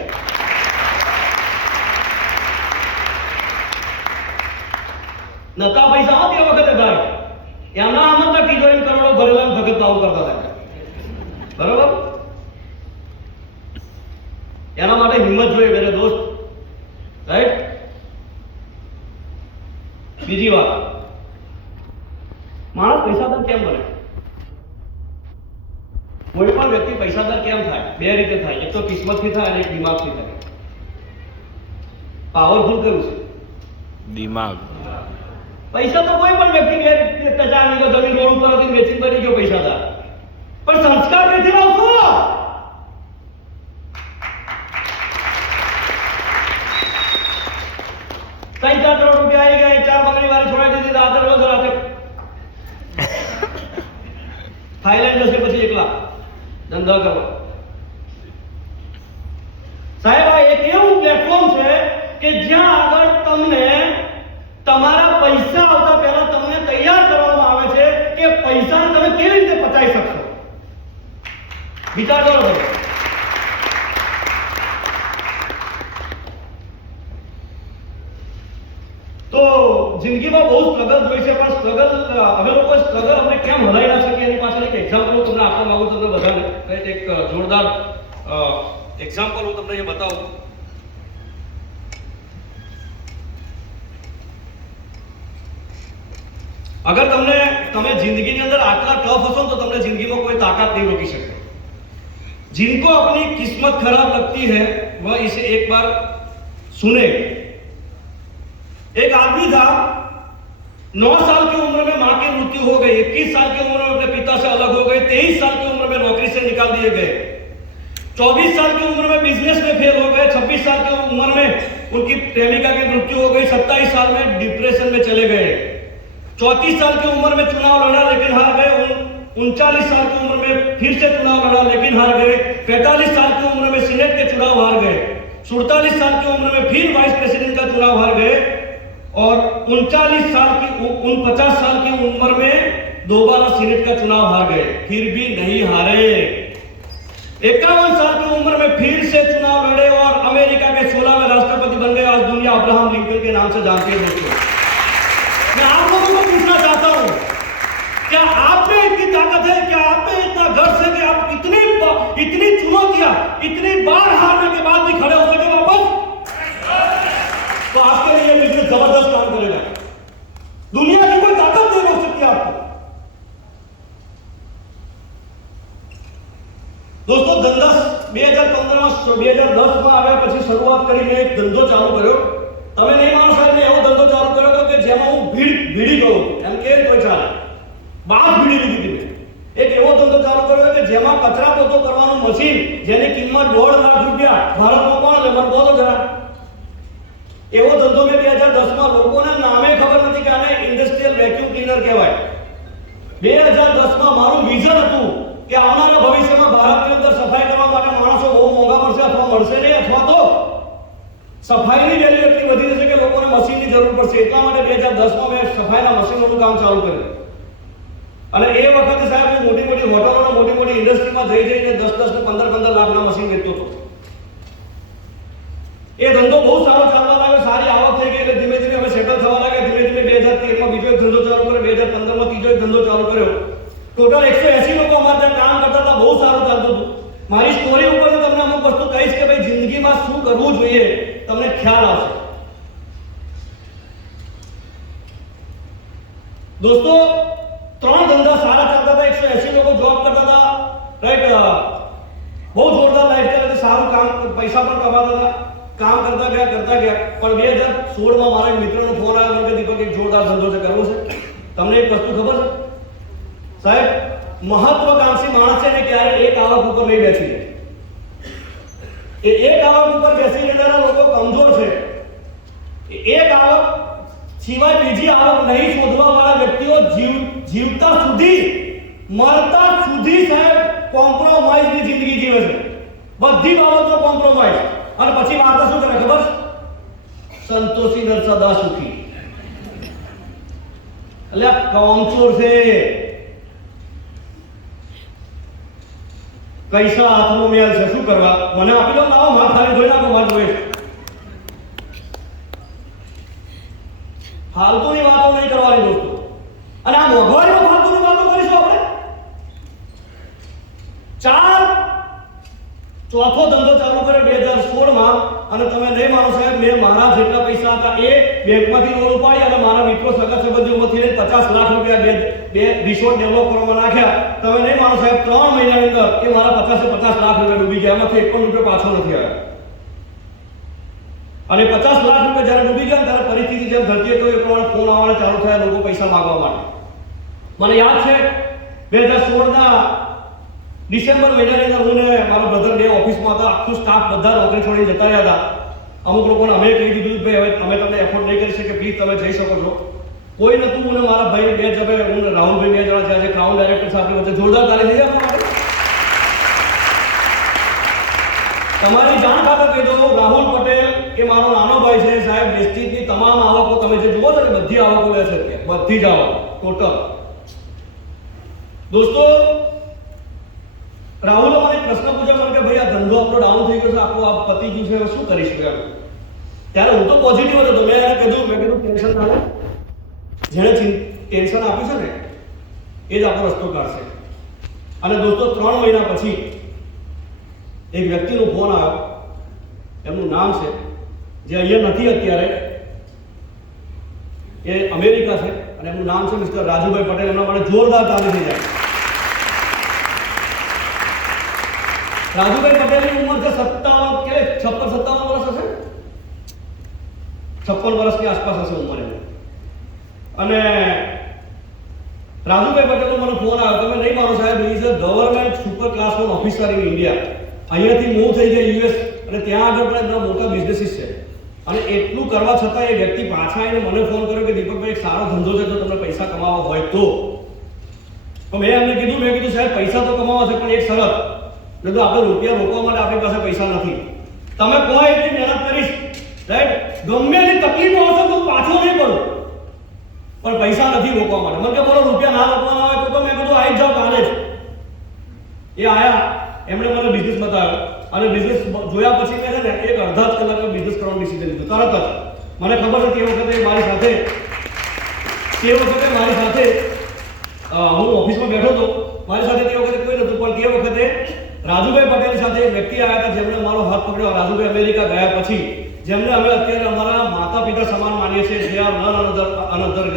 નતા પૈસા તે વખતે ભાઈ એમના આમંત્રણ તિજોરી કરોડો ભરેલા ભગત આવું કરતા હતા. બરોબર? એના માટે હિંમત જોઈએ મેરે દોસ્ત. રાઈટ? બીજી વાત, માણસ પૈસાદાર કેમ બને? કોઈ પણ વ્યક્તિ પૈસાદાર કેમ થાય? બે રીતે થાય. એક તો કિસ્મતથી થાય અને એક દિમાગથી થાય. પાવરફુલ કયું છે? દિમાગ. પૈસા તો કોઈ પણ વ્યક્તિ બે ટચા નહીં ગયો, જમીન રોડ ઉપર હતી વેચીને બની ગયો પૈસાદાર. પણ સંસ્કાર ક્યાંથી લાવશો? 3-4 કરોડ રૂપિયા આવી ગયા, 4 બંગડી વાળી છોડાઈ દીધી, રાતે રોજ રાતે થાઈલેન્ડ જશે, પછી એકલા ધંધા કરવા. સાહેબ, આ એક એવું પ્લેટફોર્મ છે કે જ્યાં આગળ તમને તમારા પૈસા આવતા પહેલા તમને તૈયાર કરવામાં આવે છે કે પૈસાને તમે કેવી રીતે પચાવી શકશો. વિચાર કરો ભાઈ. તો જિંદગીમાં બહુ સ્ટ્રગલ જોઈ છે, પણ સ્ટ્રગલ અમે લોકો સ્ટ્રગલ અમને કેમ હલાવી ના શકીએ એની પાછળ એક એક્ઝામ્પલ હું તમને આપવા માંગુ છું. તમને બધાને એક જોરદાર એક્ઝામ્પલ હું તમને એ બતાવું. અગર તમે जिंदगी અંદર આટલા ટફ હશો તો તમને જિંદગીમાં કોઈ તાકાત નહીં રોકી શકે. जिनको अपनी किस्मत खराब लगती है वह इसे एक बार सुने. एक आदमी था, 9 साल की उम्र में मां की मृत्यु हो गई, 21 साल की उम्र में अपने पिता से अलग हो गए, 23 साल की उम्र में नौकरी से निकाल दिए गए, 24 साल की उम्र में बिजनेस में फेल हो गए, 26 साल की उम्र में उनकी प्रेमिका की मृत्यु हो गई, 27 साल में डिप्रेशन में चले गए, 34 साल की उम्र में चुनाव लड़ा लेकिन हार गए, 39 साल की उम्र में फिर से चुनाव लड़ा लेकिन हार गए, 45 साल की उम्र में सीनेट के चुनाव हार गए, 47 साल की उम्र में फिर वाइस प्रेसिडेंट का चुनाव हार गए, और 49 साल की उम्र में दोबारा सीनेट का चुनाव हार गए, फिर भी नहीं हारे. 51 साल की उम्र में फिर से चुनाव लड़े और अमेरिका के 16वें राष्ट्रपति बन गए. आज दुनिया अब्राहम लिंकन के नाम से जानती है. दोस्तों, मैं आप लोगों को पूछना चाहता हूं, क्या आप में इतनी ताकत है, क्या आप में इतना गर्व है कि आप इतनी चुनौतियां, इतनी बार हारने के बाद भी खड़े हो सके वापस? तो आपके लिए बिजनेस जबरदस्त काम करेगा. दुनिया की कोई ताकत नहीं रोक सकती आपको. दोस्तों, धंधा 2010 માં આવ્યા પછી શરૂઆત કરીને એક ધંધો ચાલુ કર્યો. તમે નહીં માનો સાહેબ, મેં એવો ધંધો ચાલુ કર્યો હતો કે જેમાં હું ભીડી ગયો એમ કે કોઈ ચાલે બાદ ભીડી લીધી હતી. એક એવો ધંધો ચાલુ કર્યો કે જેમાં કચરા પોતો કરવાનું મશીન જેની કિંમત 1.5 લાખ રૂપિયા ભારતમાં કોણ લે? મને બોલો જરા. એવો ધંધો મેં 2010 માં લોકોને નામે ખબર નથી કે આને ઇન્ડસ્ટ્રીયલ વેક્યુમ ક્લીનર કહેવાય. 2010 માં મારું વિઝન હતું કે આવનારા ભવિષ્યમાં ભારતની અંદર સફાઈ કરવા માટે માણસો બહુ મોંઘા પડશે અથવા મળશે નહીં, અથવા તો સફાઈની વેલ્યુ એટલી વધી જશે કે લોકોને મશીનની જરૂર પડશે. એટલા માટે 2010 માં મેં સફાઈના મશીનોનું કામ ચાલુ કર્યું. અને એ વખતે સાહેબ હું મોટી હોટલોને મોટી ઇન્ડસ્ટ્રીમાં જઈને 10 ને 15 લાખના મશીન વેચતો હતો. એ ધંધો બહુ સારો ચાલવા લાગ્યો, સારી આવક થઈ ગઈ. એટલે ધીમે ધીમે અમે સેટલ થવા લાગ્યા. ધીમે 2013 માં બીજો એક ધંધો ચાલુ કર્યો, 2015 માં ત્રીજો એક ધંધો ચાલુ કર્યો. ટોટલ 180 લોકો અમારે ત્યાં કામ કરતા હતા. બહુ સારું ચાલતું હતું. મારી સ્ટોરી ઉપર તમને અમુક વસ્તુ કહીશ કે ભાઈ જિંદગીમાં શું કરવું જોઈએ, તમને ખ્યાલ આવશે. દોસ્તો, 3 ધંધા સારા ચાલતા હતા, 180 લોકો જોબ કરતા હતા, રાઈટ. બહુ જોરદાર લાઈફસ્ટાઈલ હતી, સારું કામ, પૈસા પણ કમાતા હતા. કામ કરતા ગયા. પણ 2016 માં મારા મિત્રનો ફોન આવ્યો કે દીપક એક જોરદાર ધંધો છે, કરવો છે. તમને એક વસ્તુ ખબર છે સાહેબ, મહત્વકાંક્ષી માણસ છે ને ક્યારે એક આવક ઉપર નહીં બેસી જાય. એ એક આવક ઉપર બેસી રહેલા લોકો કમજોર છે. એક આવક સિવાય બીજી આવક નહીં શોધવા વાળા વ્યક્તિઓ જીવતા સુધી, મરતા સુધી સાહેબ કોમ્પ્રોમાઇઝની જિંદગી જીવે છે. બધી બાબતમાં કોમ્પ્રોમાઇઝ. અને પછી વાર્તા શું કરે ખબર? સંતોષી નર સદા સુખી. એટલે આ કામચોર છે. પૈસા હાથનો મેલ છે, શું કરવા? મને આપી દો, લાવો, માર ખાલી જોઈ નાખો, માર જોઈ. ફાલતુની વાતો નહીં કરવાની દોસ્તો. અને આ મોંઘવારીમાં ફાલતુની વાતો કરીશું આપણે. 4 ચોથો ધંધો ચાલુ કર્યો 2016માં, અને તમે નહીં માનો સાહેબ, મેં મારા જેટલા પૈસા હતા એ બેંકમાંથી લોન ઉપાડી અને મારા મિત્રો સગા સંબંધીઓમાંથી લઈને 50 લાખ રૂપિયા બે રિસોર્ટ ડેવલપ કરવામાં નાખ્યા. તમે નહીં માનો સાહેબ, 3 મહિનાની અંદર એ મારા 50 લાખ રૂપિયા ડૂબી ગયા. એમાંથી 1 રૂપિયો પાછો નથી આવ્યો. અને 50 લાખ રૂપિયા જ્યારે ડૂબી ગયા ત્યારે પરિસ્થિતિ જેમ ધરતી હતો એ પ્રમાણે ફોન આવવાના ચાલુ થયા લોકો પૈસા માંગવા માટે. મને યાદ છે 2016ના ડિસેમ્બર મહિનાની અંદર હું ને મારો બ્રધર બે ઓફિસમાં હતા. આખું સ્ટાફ બધા નોકરી છોડીને જતા રહ્યા હતા. અમુક લોકોને અમે કહી દીધું કે ભાઈ હવે અમે તમને એફોર્ડ નહીં કરી શકીએ, પ્લીઝ તમે જઈ શકો છો. કોઈ નતું. હું ને મારા ભાઈ બે જબે, હું ને રાહુલભાઈ બે જણા થયા છે, ક્રાઉન ડાયરેક્ટર આપણી વચ્ચે. જોરદાર તાળી થઈ આપણા માટે. તમારી જાણ ખાતર કહી દઉં, રાહુલ પટેલ એ મારો નાનો ભાઈ છે સાહેબ. વેસ્ટીજની તમામ આવકો તમે જે જુઓ છો ને બધી આવકો લે છે, બધી જ આવકો ટોટલ. દોસ્તો, રાહુલે મને એક પ્રશ્ન પૂછ્યો મને કે ભાઈ આ ધંધો આપણો ડાઉન થઈ ગયો છે, આપણો આ પતી ગયું છે, હવે શું કરીશું એમ. ત્યારે હું તો પોઝિટિવ હતો. મેં એને કીધું ટેન્શન ના લે, જેણે ટેન્શન આપ્યું છે ને એ જ આપણો રસ્તો કાઢશે. અને દોસ્તો 3 મહિના પછી એક વ્યક્તિનો ફોન આવ્યો. એમનું નામ છે, જે અહીંયા નથી અત્યારે, એ અમેરિકા છે, અને એમનું નામ છે મિસ્ટર રાજુભાઈ પટેલ. એમના માટે જોરદાર તાળી થઈ જાય. રાજુભાઈ પટેલની ઉંમર છે 56 વર્ષ હશે, 56 વર્ષની આસપાસ હશે ઉંમર એની. અને રાજુભાઈ પટેલનો મને ફોન આવ્યો. તમે નહીં માનો સાહેબ, is a government super class 1 officer in India. અહીંયાથી મૂવ થઈ ગયા યુએસ, અને ત્યાં આગળ પણ એમના મોટા બિઝનેસીસ છે. અને એટલું કરવા છતાં એ વ્યક્તિ પાછા આવીને મને ફોન કર્યો કે દીપકભાઈ એક સારો ધંધો છે, જો તમને પૈસા કમાવા હોય તો. મેં એમને કીધું સાહેબ પૈસા તો કમાવા છે, પણ એક શરત, મેં તો આપણે રૂપિયા રોકવા માટે આપણી પાસે પૈસા નથી. તમે કોઈ એટલી મહેનત કરીશ, રાઈટ, ગમે એટલી તકલીફો હશે તો પાછો નહીં પડું, પણ પૈસા નથી રોકવા માટે. મને કે બોલો રૂપિયા ના રોકવાના હોય તો મેં કીધું આવી જાઓ કાલે જ. એ આયા, એમણે મને બિઝનેસ બતાવ્યો, અને બિઝનેસ જોયા પછી મેં છે ને એક અડધા જ કલાકમાં બિઝનેસ કરવાનું ડિસિઝન લીધું તરત જ. મને ખબર હતી તે વખતે મારી સાથે હું ઓફિસમાં બેઠો હતો, મારી સાથે તે વખતે કોઈ નહોતું, પણ તે વખતે રાજુભાઈ પટેલ સાથે એક વ્યક્તિ આવ્યા હતા જેમણે મારો હાથ પકડ્યો. રાજુભાઈ અમેરિકા ગયા પછી, જેમને અમે અત્યારે અમારા માતા પિતા સમાન માનીએ છીએ, જે આર નન અનધર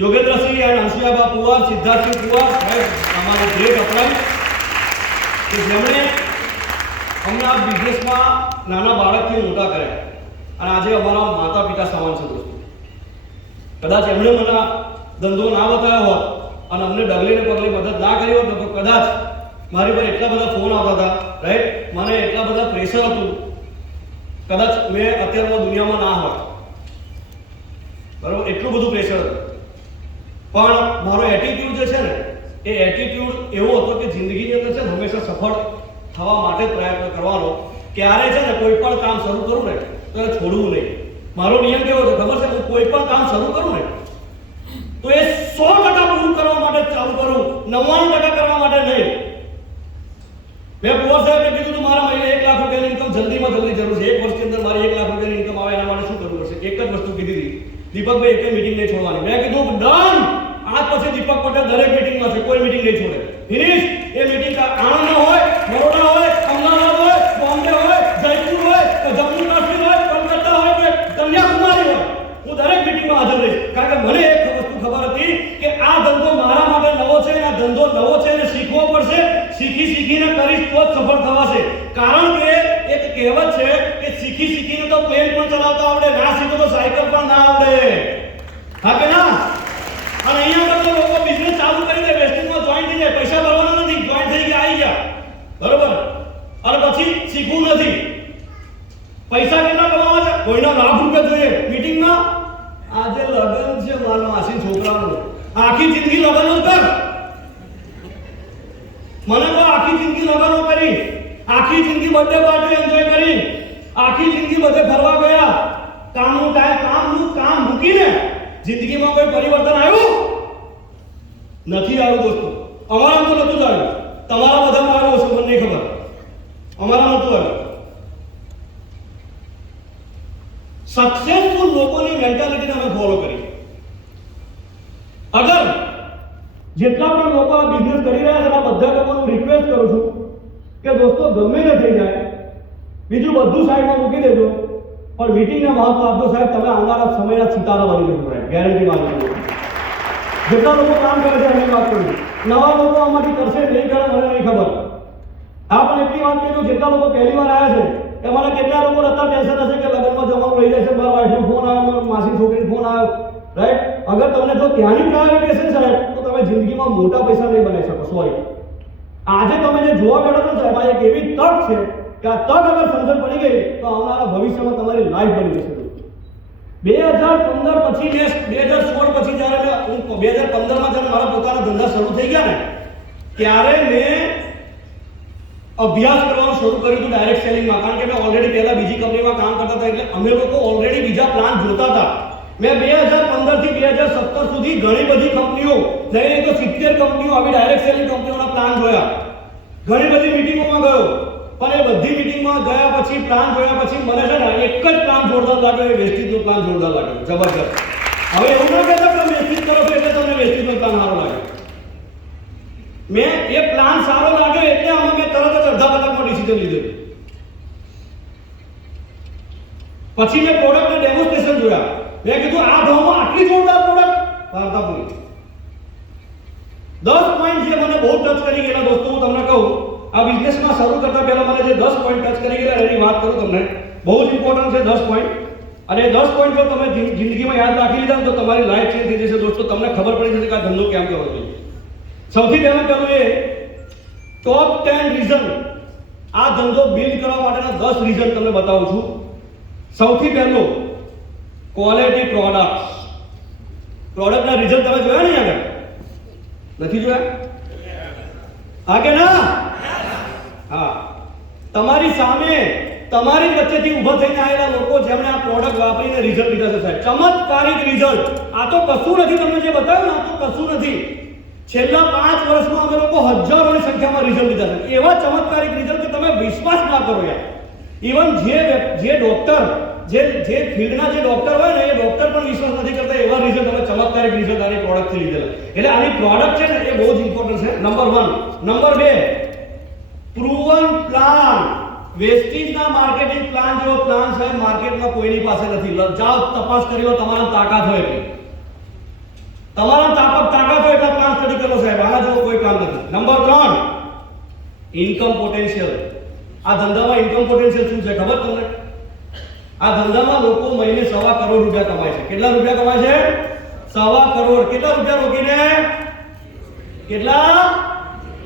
યોગેન્દ્રસિંહ અને અંશુયાબા પુવાર, સિદ્ધાર્થસિંહ પુવાર, અમારો ગ્રેટ અપરાધ, કે જેમણે અમને આ બિઝનેસમાં નાના બાળકથી મોટા કર્યા, અને આજે અમારા માતા પિતા સમાન છે દોસ્તો. કદાચ એમણે મને ધંધો ના બતાવ્યો હોત અને અમને ડગલે ને પગલે મદદ ના કરી હોત તો કદાચ મારી પર એટલા બધા ફોન આવતા હતા, રાઈટ, મને એટલા બધા પ્રેશર હતું, કદાચ મેં અત્યારમાં દુનિયામાં ના હોત. બરાબર, એટલું બધું પ્રેશર હતું. પણ મારો એટીટ્યુડ જે છે ને, એ એટીટ્યુડ એવો હતો કે જિંદગીની અંદર છે ને હંમેશા સફળ થવા માટે પ્રયત્ન કરવાનો. ક્યારે છે ને કોઈ પણ કામ શરૂ કરું ને તો એને છોડવું નહીં. મારો નિયમ કેવો છે ખબર છે? હું કોઈ પણ કામ શરૂ કરું ને તો એ 100% પૂરું કરવા માટે ચાલુ કરું, 99% કરવા માટે નહીં. મેં પુવાર સાહેબને કીધું હતું મારા મહિને 1 લાખ રૂપિયાની ઇન્કમ જલ્દીમાં જલ્દી જરૂર છે, 1 વર્ષની અંદર મારી 1 લાખ રૂપિયાની ઇન્કમ આવે એના માટે શું કરવું પડશે? એક જ વસ્તુ કીધી હતી, દીપકભાઈ એક મીટિંગ નહીં છોડવાની. મેં કીધું ડન. આજ પછી દીપક પટેલ દરેક મીટિંગમાં છે, કોઈ મીટિંગ નહીં છોડે. ફિનિશ. એ મીટિંગ આણંદ હોય, બરોડા હોય, અમદાવાદ હોય, બોમ્બે હોય, જયપુર હોય, જમ્મુ કાશ્મીર હોય, કોલકાતા હોય કે કન્યાકુમારી હોય, હું દરેક મીટિંગમાં હાજર રહીશ. કારણ કે મને એક વસ્તુ ખબર હતી કે આ ધંધો મારા માટે નવો છે, આ ધંધો નવો છે અને શીખવો પડશે. શીખીને કરીશ તો જ સફળ થવાશે. કારણ કે એક કહેવત છે કે શીખીને તો પ્લેન પણ ચલાવતા આવડે, ના શીખો તો સાયકલ પણ ના આવડે. હા કે ના? અને અહીંયા તો લોકો બિઝનેસ ચાલુ કરી દે, વેસ્ટિંગમાં જોઈન થઈ જાય, પૈસા ભરવાના નથી, જોઈન થઈ ગયા, આવી ગયા, બરોબર, અને પછી શીખવું નથી. પૈસા કેટલા કમાવા છે? કોઈના લાખ રૂપિયા જોઈએ મીટિંગમાં. આજે લગન છે મારા માસી છોકરાનું, આખી જિંદગી લગનો કર. મને તો આખી જિંદગી લગનો કરી, આખી જિંદગી બર્થડે પાર્ટી એન્જોય કરી, આખી જિંદગી બધે ફરવા ગયા, કામનું કામ મૂકીને જિંદગીમાં કોઈ પરિવર્તન આવ્યું નથી? આવ્યું દોસ્તો. અમારા તો નતું જ આવ્યું, તમારા બધામાં આવ્યું હશે, મને નહીં ખબર, અમારા નતું આવ્યું. સક્સેસફુલ લોકોની મેન્ટાલિટીને અમે ફોલો કરી. અગર જેટલા પણ લોકો આ બિઝનેસ કરી રહ્યા છે, આ બધા લોકોને રિક્વેસ્ટ કરું છું કે દોસ્તો ગમે તે થઈ જાય, બીજું બધું સાઈડમાં મૂકી દેજો, પણ મીટિંગને મહત્વ આપજો સાહેબ. તમે આવનારા સમયના સિતારા બની જશો સાહેબ, ગેરંટી વાત કરું. જેટલા લોકો કામ કરે છે એની વાત કરું, નવા લોકો આમાંથી કરશે નહીં કરે મને નહીં ખબર. હા, પણ એટલી વાત કહી દઉં, જેટલા લોકો પહેલી વાર આવ્યા છે એમાંના કેટલા લોકો અત્યારે ટેન્શન હશે કે લગ્નમાં જવાનું રહી જાય છે, મારા વાઈફનો ફોન આવ્યો, મારા માસી છોકરીનો ફોન આવ્યો, રાઈટ? અગર તમને જો ત્યાંની પ્રાયોરિટી હશે સાહેબ તો તમે જિંદગીમાં મોટા પૈસા નહીં બનાવી શકો. સોરી, આજે તમે જે જોવા બેઠો છો સાહેબ, આ એક એવી તક છે કે આ તક અગર સમજણ પડી ગઈ તો આવનારા ભવિષ્યમાં તમારી લાઈફ બની જશે. 2015 પછી 2016 પછી જ્યારે હું 2015માં જ્યારે મારા પોતાના ધંધા શરૂ થઈ ગયા ને ત્યારે મેં અભ્યાસ કરવાનું શરૂ કર્યું હતું ડાયરેક્ટ સેલિંગમાં. કારણ કે મેં ઓલરેડી પહેલા બીજી કંપનીમાં કામ કરતા હતા, એટલે અમે લોકો ઓલરેડી બીજા પ્લાન જોતા હતા. મેં 2015 થી 2017 સુધી ઘણી બધી કંપનીઓ, નહીં તો 70 કંપનીઓ આવી ડાયરેક્ટ સેલિંગ કંપનીઓના પ્લાન જોયા. ઘણી બધી મીટિંગોમાં ગયો, પણ એ બધી મીટિંગમાં ગયા પછી પ્લાન જોયા પછી મને છે ને એક જ પ્લાન જોરદાર લાગ્યો, એ વેસ્ટેજનો પ્લાન જોરદાર લાગ્યો, જબરજસ્ત. હવે એવું ના કહેતા કે વેસ્ટેજ કરો છો એટલે તમને વેસ્ટેજનો પ્લાન સારો લાગે. મેં એ પ્લાન સારો લાગ્યો એટલે આમાં મેં તરત જ અડધા કલાકમાં ડિસિઝન લીધું. પછી મેં પ્રોડક્ટના ડેમોન્સ્ટ્રેશન જોયા. મેં કીધું આ ભાવમાં આટલી જોરદાર પ્રોડક્ટ વાર્તાપુરી. 10 પોઈન્ટ જે મને બહુ ટચ કરી ગયેલા દોસ્તો, હું તમને કહું, આ બિઝનેસમાં શરૂ કરતા પહેલા મને જે 10 પોઈન્ટ ટચ કરી ગયેલા એની વાત કરું તમને. બહુ જ ઇમ્પોર્ટન્ટ છે 10 પોઈન્ટ. અને 10 પોઈન્ટ જો તમે જિંદગીમાં યાદ રાખી લીધા તો તમારી લાઈફ ચેન્જ થઈ જશે દોસ્તો. તમને ખબર પડી જશે કે આ ધંધો કેમ કરવો જોઈએ. સૌથી પહેલું એ ટોપ 10 રીઝન, આ ધંધો બિલ્ડ કરવા માટેના 10 રીઝન તમને બતાવું છું. સૌથી પહેલું ક્વોલિટી પ્રોડક્ટ. પ્રોડક્ટના રીઝન તમે જોયા નહીં આગળ? નથી જોયા? હા કે ના? હા, તમારી સામે તમારી વચ્ચેથી ઊભા થઈને આવેલા લોકો જેમણે આ પ્રોડક્ટ વાપરીને રિઝલ્ટ લીધા છે સાહેબ, ચમત્કારિક રિઝલ્ટ. આ તો કશું નથી, તમને જે બતાવ્યું ને આ તો કશું નથી. છેલ્લા 5 વર્ષમાં અમે લોકો હજારોની સંખ્યામાં રિઝલ્ટ લીધા છે. એવા ચમત્કારિક રિઝલ્ટ કે તમે વિશ્વાસ ના કરો યાર. ઇવન જે ડોક્ટર, જે ફિલ્ડના જે ડોક્ટર હોય ને એ ડોક્ટર પણ વિશ્વાસ નથી કરતા એવા રિઝલ્ટ અમે ચમત્કારિક રિઝલ્ટ આની પ્રોડક્ટથી લીધેલા. એટલે આની પ્રોડક્ટ છે ને એ બહુ જ ઇમ્પોર્ટન્ટ છે, નંબર 1. Number 2, proven plan. વેસ્ટીજના માર્કેટિંગ પ્લાન જેવો પ્લાન સાહેબ માર્કેટમાં કોઈની પાસે નથી. જાઓ તપાસ કરી લો, તમારા તાકાત હોય એટલે. તમારા તાકાત હોય એટલા પ્લાન સ્ટડી કરો સાહેબ, આના જેવો કોઈ પ્લાન નથી. Number 3, income potential. આ ધંધામાં ઇન્કમ પોટેન્શિયલ શું છે ખબર તમને? આ ધંધામાં લોકો મહિને 1.25 કરોડ રૂપિયા કમાય છે. કેટલા રૂપિયા કમાય છે? 1.25 કરોડ. કેટલા રૂપિયા રોકીને? કેટલા?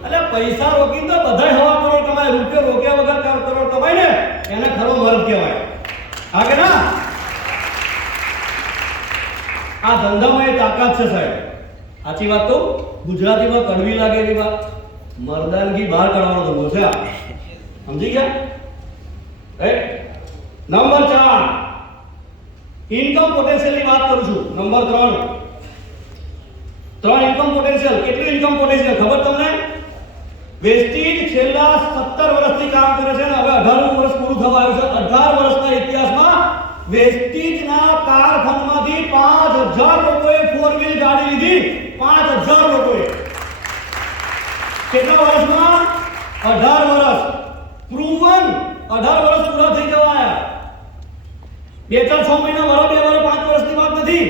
એટલે પૈસા રોકીને તો બધાય 1.25 કરોડ કમાય. રૂપિયા રોક્યા વગર 4 કરોડ કમાય ને એને ખરો મર્દ કહેવાય. હા કે ના? આ ધંધામાં એ તાકાત છે સાહેબ. સાચી વાત કહું, ગુજરાતીમાં કડવી લાગે એની વાત, મર્દાનગી બહાર કાઢવાનો ધંધો છે આ. સમજી ગયા? રાઈટ? નંબર 4, ઇન્કમ પોટેન્શિયલની વાત કરું છું. Number 3 income potential. કેટલું ઇન્કમ પોટેન્શિયલ ખબર તમને? વેસ્ટીજ છેલ્લા 17 વર્ષથી કામ કરે છે ને હવે 18મું વર્ષ પૂરું થવા આવ્યું છે. 18 વર્ષના ઇતિહાસમાં વેસ્ટીજના કાર ફંડમાંથી 5000 લોકોએ 4 વ્હીલ ગાડી લીધી. 5000 લોકોએ. કેટલા વર્ષમાં? 18 વર્ષ. પ્રૂવન 18 વર્ષ પૂરા થઈ જવા આવ્યા. 2-4 6 મહિના, વરો 2 વરો 5 વર્ષની વાત નથી.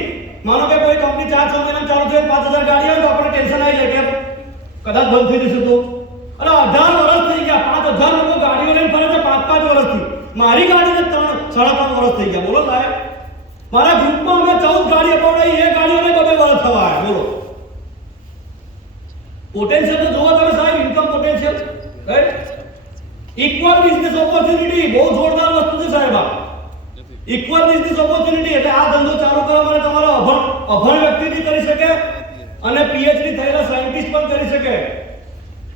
માનો કે કોઈ કંપની 4-6 મહિનામાં ચાલુ થઈ 5000 ગાડી આવે તો આપણે ટેન્શન આવી જાય કે કદાચ બંધ થઈ જશે તો. અરે 18 વર્ષ થઈ ગયા, 5000 લોકો ગાડીઓ લઈને ફરે છે 5-5 વર્ષથી. મારી ગાડીને 3-3.5 વર્ષ થઈ ગયા. બોલો સાહેબ, મારા ગ્રુપમાં અમે 14 ગાડી અપાવડાઈ, એ ગાડીઓને 2 વર્ષ થવા આવ્યા. બોલો, પોટેન્શિયલ તો જોવો તમે સાહેબ, income potential. Right? Equal business opportunity બહુ જોરદાર વસ્તુ છે સાહેબ. આ ઇક્વલ બિઝનેસ ઓપોર્ચ્યુનિટી એટલે આ ધંધો ચાલુ કરવા માટે તમારો અભણ વ્યક્તિ બી કરી શકે અને પીએચડી થયેલા સાયન્ટિસ્ટ પણ કરી શકે,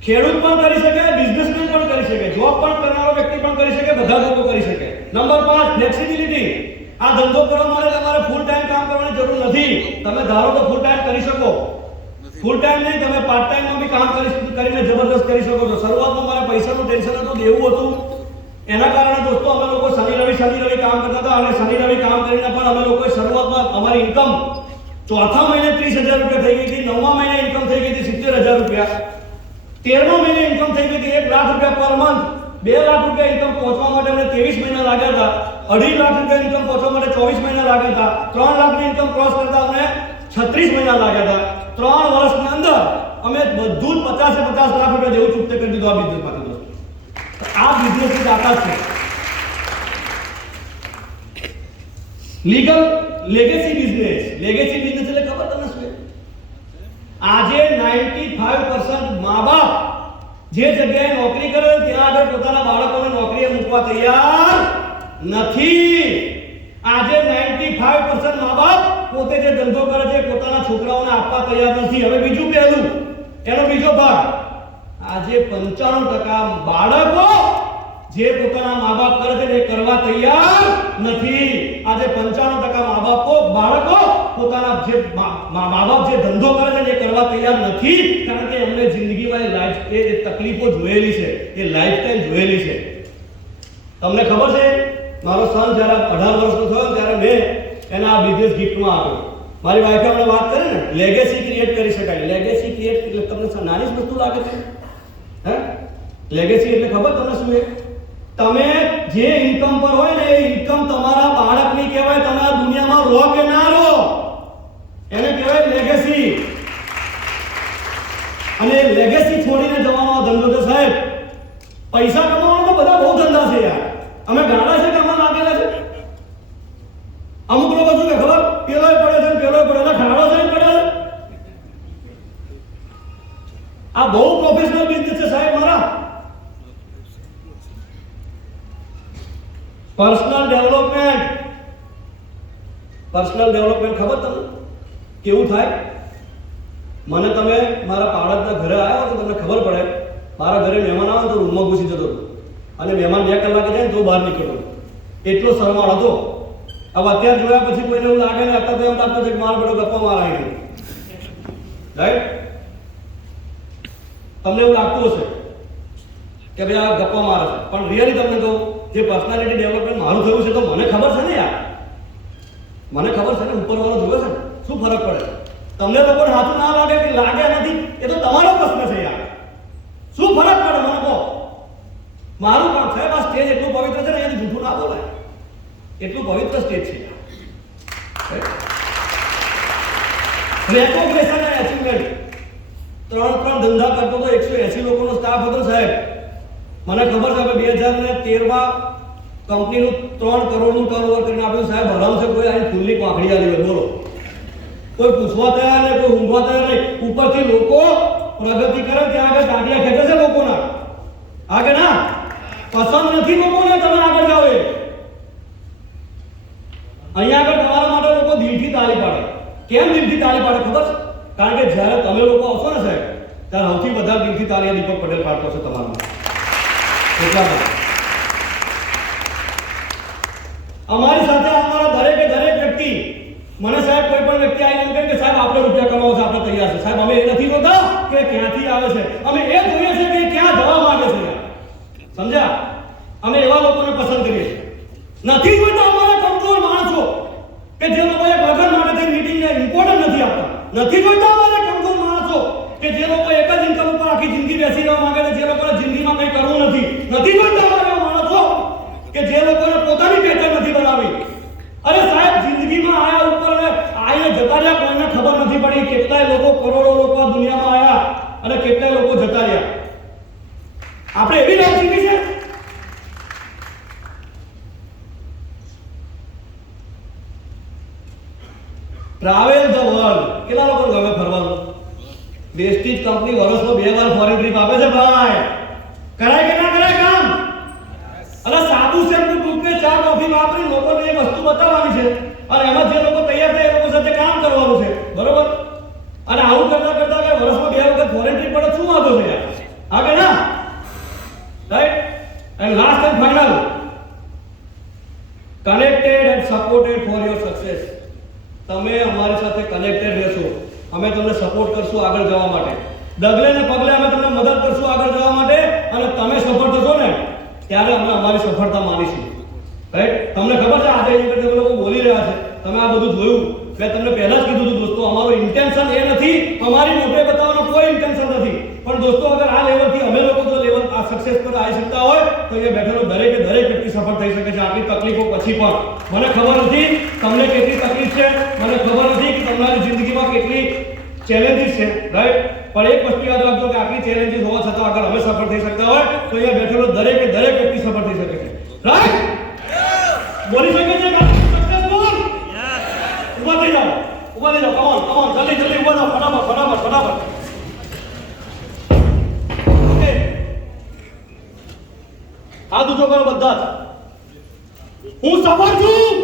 ખેડૂત પણ કરી શકે, બિઝનેસમેન પણ કરી શકે, જોબ પણ કરનારો વ્યક્તિ પણ કરી શકે, બધા લોકો કરી શકે. Number 5, flexibility. આ ધંધો કરવા માટે તમારે ફૂલ ટાઈમ કામ કરવાની જરૂર નથી. તમે ધારો તો ફૂલ ટાઈમ કરી શકો, ફૂલ ટાઈમ નહીં, તમે પાર્ટ ટાઈમમાં બી કામ કરીને જબરદસ્ત કરી શકો છો. શરૂઆતમાં મારે પૈસાનું ટેન્શન હતું, દેવું હતું, એના કારણે દોસ્તો અમે લોકો શનિ રવિ કામ કરતા હતા અને શનિ રવિ કામ કરીને પણ અમે લોકોએ શરૂઆતમાં અમારી ઇન્કમ ચોથા મહિને 30000 રૂપિયા થઈ ગઈ હતી, 9મા મહિને ઇન્કમ થઈ ગઈ હતી 70000 રૂપિયા. 13મા મહિને ઇન્કમ થઈ ગઈ હતી 1 લાખ રૂપિયા પર મંથ. 2 લાખ રૂપિયા ઇન્કમ પહોંચવા માટે અમને 23 મહિના લાગ્યા હતા. 2.5 લાખ રૂપિયા ઇન્કમ પહોંચવા માટે 24 મહિના લાગ્યા હતા. 3 લાખની ઇન્કમ ક્રોસ કરતા અમને 36 મહિના લાગ્યા હતા. 3 વર્ષની અંદર અમે બધું જ 50 લાખ રૂપિયા જેવું ચૂકતે કરી દીધું આ બિઝનેસમાંથી દોસ્તો. આ બિઝનેસની તાકાત છે. લીગલ લેગેસી બિઝનેસ એટલે ખબર તમને શું છે? આજે 95% મા-બાપ જે જગ્યાએ નોકરી કરે છે ત્યાં આગળ પોતાના બાળકોને નોકરીએ મૂકવા તૈયાર નથી. આજે 95% મા-બાપ પોતે જે ધંધો કરે છે પોતાના છોકરાઓને આપવા તૈયાર નથી. હવે બીજું પહેલું, એનો બીજો ભાગ, આજે 95% બાળકો જે પોતાના મા-બાપ કરે છે એ કરવા તૈયાર નથી. આજે 95% બાળકો પોતાના જે મા-બાપ જે ધંધો કરે છે એ કરવા તૈયાર નથી, કારણ કે એમને જિંદગીમાં એ તકલીફો જોયેલી છે, એ લાઈફસ્ટાઈલ જોયેલી છે. તમને ખબર છે, મારો સન જ્યારે 18 વર્ષનો થયો ત્યારે મેં એને આ બિઝનેસ ગિફ્ટમાં આપ્યો. મારી વાઈફે મને વાત કરી ને, લેગેસી ક્રિએટ કરી શકાય. લેગેસી ક્રિએટ એટલે તમને નાની જ વસ્તુ લાગે છે? હે, લેગેસી એટલે ખબર તમને શું છે? તમે જે ઇન્કમ પર હોય ને એ ઇન્કમ તમારા બાળકની કહેવાય. તમે આ દુનિયામાં રહો કે ના રહો એને કહેવાય લેગેસી. અને લેગેસી છોડીને જવાનો આ ધંધો છે સાહેબ. પૈસા કમાવાનો તો બધા બહુ ધંધા છે યાર. અમે ગાડા છે કે આમાં લાગેલા છે? અમુક લોકો શું કે ખબર, પેલોય પડે છે પેલોય પડે છે, ખાડો છે પડે છે. આ બહુ પ્રોફેશનલ બિઝનેસ છે સાહેબ મારા. પર્સનલ ડેવલપમેન્ટ ખબર તમને કેવું થાય? મને તમે મારા પાડોશના ઘરે આવ્યા તો તમને ખબર પડે, મારા ઘરે મહેમાન આવે તો રૂમમાં ઘૂસી જતો હતો અને મહેમાન 2 કલાકે જાય તો બહાર નીકળતો. એટલો શરમાળ હતો. હવે અત્યારે જોયા પછી કોઈને એવું લાગે ને, અત્યારે તો એમ લાગતું છે કે મારો બેટો ગપ્પા મારા આવી ગયો. રાઈટ? તમને એવું લાગતું હશે કે ભાઈ આ ગપ્પા મારે છે, પણ રિયલી તમને કહું, જે પર્સનાલિટી ડેવલપમેન્ટ મારું થયું છે તો મને ખબર છે ને યાર. મને ખબર છે ને, ઉપરવાળો જોવે છે ને, શું ફરક પડે? તમને લોકોને હાથું ના લાગે કે લાગે નથી એ તો તમારો પ્રશ્ન છે યાર. શું ફરક પડે મને કહો? મારું કામ સાહેબ, આ સ્ટેજ એટલું પવિત્ર છે ને, એની જૂઠું ના બોલાય. એટલું પવિત્ર સ્ટેજ છે. રેકોગ્નેશન અને એચિવમેન્ટ. 3 ધંધા કરતો તો 180 લોકોનો સ્ટાફ હતો સાહેબ. મને ખબર છે, આપણે 2013માં કંપનીનું 3 કરોડનું ટર્નઓવર કરીને આપ્યું સાહેબ. હરામ છે કોઈ આની ફૂલની પાંખડી આલી હોય બોલો? કોઈ પૂછવા તૈયાર નહીં, કોઈ ઊંઘવા તૈયાર નહીં. ઉપરથી લોકો પ્રગતિ કરે ત્યાં આગળ ટાટિયા ખેંચે છે લોકોના. આગળ ના પસંદ નથી લોકોને, તમે આગળ જાઓ. અહીંયા આગળ તમારા માટે લોકો દિલથી તાળી પાડે. કેમ દિલથી તાળી પાડે ખબર છે? કારણ કે જ્યારે તમે લોકો આવશો ને સાહેબ, ત્યારે સૌથી વધારે દિલથી તાળી દીપક પટેલ પાડતો છે તમારા માટે. એટલા માટે અમારી સાથે આવનારા દરેક વ્યક્તિ, મને સાહેબ કોઈ પણ વ્યક્તિ આવીને એમ કહે કે સાહેબ આપણે રૂપિયા કમાવો છે, આપણે તૈયાર છે. સાહેબ અમે એ નથી જોતા કે ક્યાંથી આવે છે, અમે એ જોઈએ છે કે ક્યાં જવા માંગે છે. સમજ્યા? અમે એવા લોકોને પસંદ કરીએ છીએ. નથી જોતા અમારા કમજોર માણસો કે જે લોકો એક વગર માટે મીટિંગને ઇમ્પોર્ટન્ટ નથી આપતા. નથી જોતા અમારા કમજોર માણસો કે જે લોકો એક જ ઇન્કમ ઉપર આખી જિંદગી બેસી રહેવા માંગે છે, જે લોકોને જિંદગીમાં કંઈ કરવું નથી. નથી જોતા અમારા માણસો કે જે લોકોને પોતાની પહેચાન નથી બનાવી. અરે સાહેબ, જિંદગીમાં આયા ઉપર આઈને જતા રહ્યા, કોઈને ખબર નથી પડી. કેટલાય લોકો, કરોડો લોકો આ દુનિયામાં આયા અને કેટલાય લોકો જતા રહ્યા. આપણે એવી લાઈફ જીવી છે. Travel the world. કેટલા લોકો ગમે ફરવાનું? વેસ્ટીજ કંપની વર્ષમાં 2 વાર ફોરેન ટ્રીપ આપે છે ભાઈ. કરાય કે ના કરાય કામ? અરે સાબુ શેમ્પુ ટૂથપેસ્ટ ચા કોફી વાપરી લોકોને એ વસ્તુ બતાવવાની છે અને એમાં જે લોકો તૈયાર થાય એ લોકો સાથે કામ કરવાનું છે. બરોબર? અને આવું કરતા કરતા કે વર્ષમાં 2 વખત ફોરેન ટ્રીપ પડે શું વાંધો છે યાર? આગળ ના right. And last and final, connected and supported for your success. તમે અમારી સાથે કનેક્ટેડ રહેશો, અમે તમને સપોર્ટ કરશું આગળ જવા માટે. ડગલે ને પગલે અમે તમને મદદ કરશું આગળ જવા માટે. અને તમે સફળ થશો ને ત્યારે અમે અમારી સફળતા માનીશું. રાઈટ? તમને ખબર છે આજે અહીં તમે લોકો બોલી રહ્યા છે, તમે આ બધું જોયું. મેં તમને પહેલા જ કીધું હતું દોસ્તો, અમારો ઇન્ટેન્શન એ નથી, અમારી મોટે બતાવવાનો કોઈ ઇન્ટેન્શન નથી. પણ દોસ્તો અગર આ લેવલથી અમે લોકો જો લેવલ આ સક્સેસ પર આવી શકતા હોય તો અહીંયા બેઠેલો દરેકે દરેક વ્યક્તિ સફળ થઈ શકે છે આટલી તકલીફો પછી પણ. મને ખબર નથી તમને કેટલી તકલીફ છે, મને ખબર નથી કે તમારી જિંદગીમાં કેટલી ચેલેન્જીસ છે, રાઈટ? પણ એક વસ્તુ યાદ રાખજો કે આટલી ચેલેન્જીસ હોવા છતાં અગર અમે સફળ થઈ શકતા હોય તો અહીંયા બેઠેલો દરેકે દરેક વ્યક્તિ સફળ થઈ શકે છે, રાઈટ? બોલી શકે છે સક્સેસફુલ? ઊભા થઈ જાઓ, ઊભા થઈ જાઓ, કમ ઓન જલ્દી જલ્દી ઊભા થાઓ, ફટાફટ. ઓકે, હાથ ઊંચો કરો બધા જ. હું સફળ છું.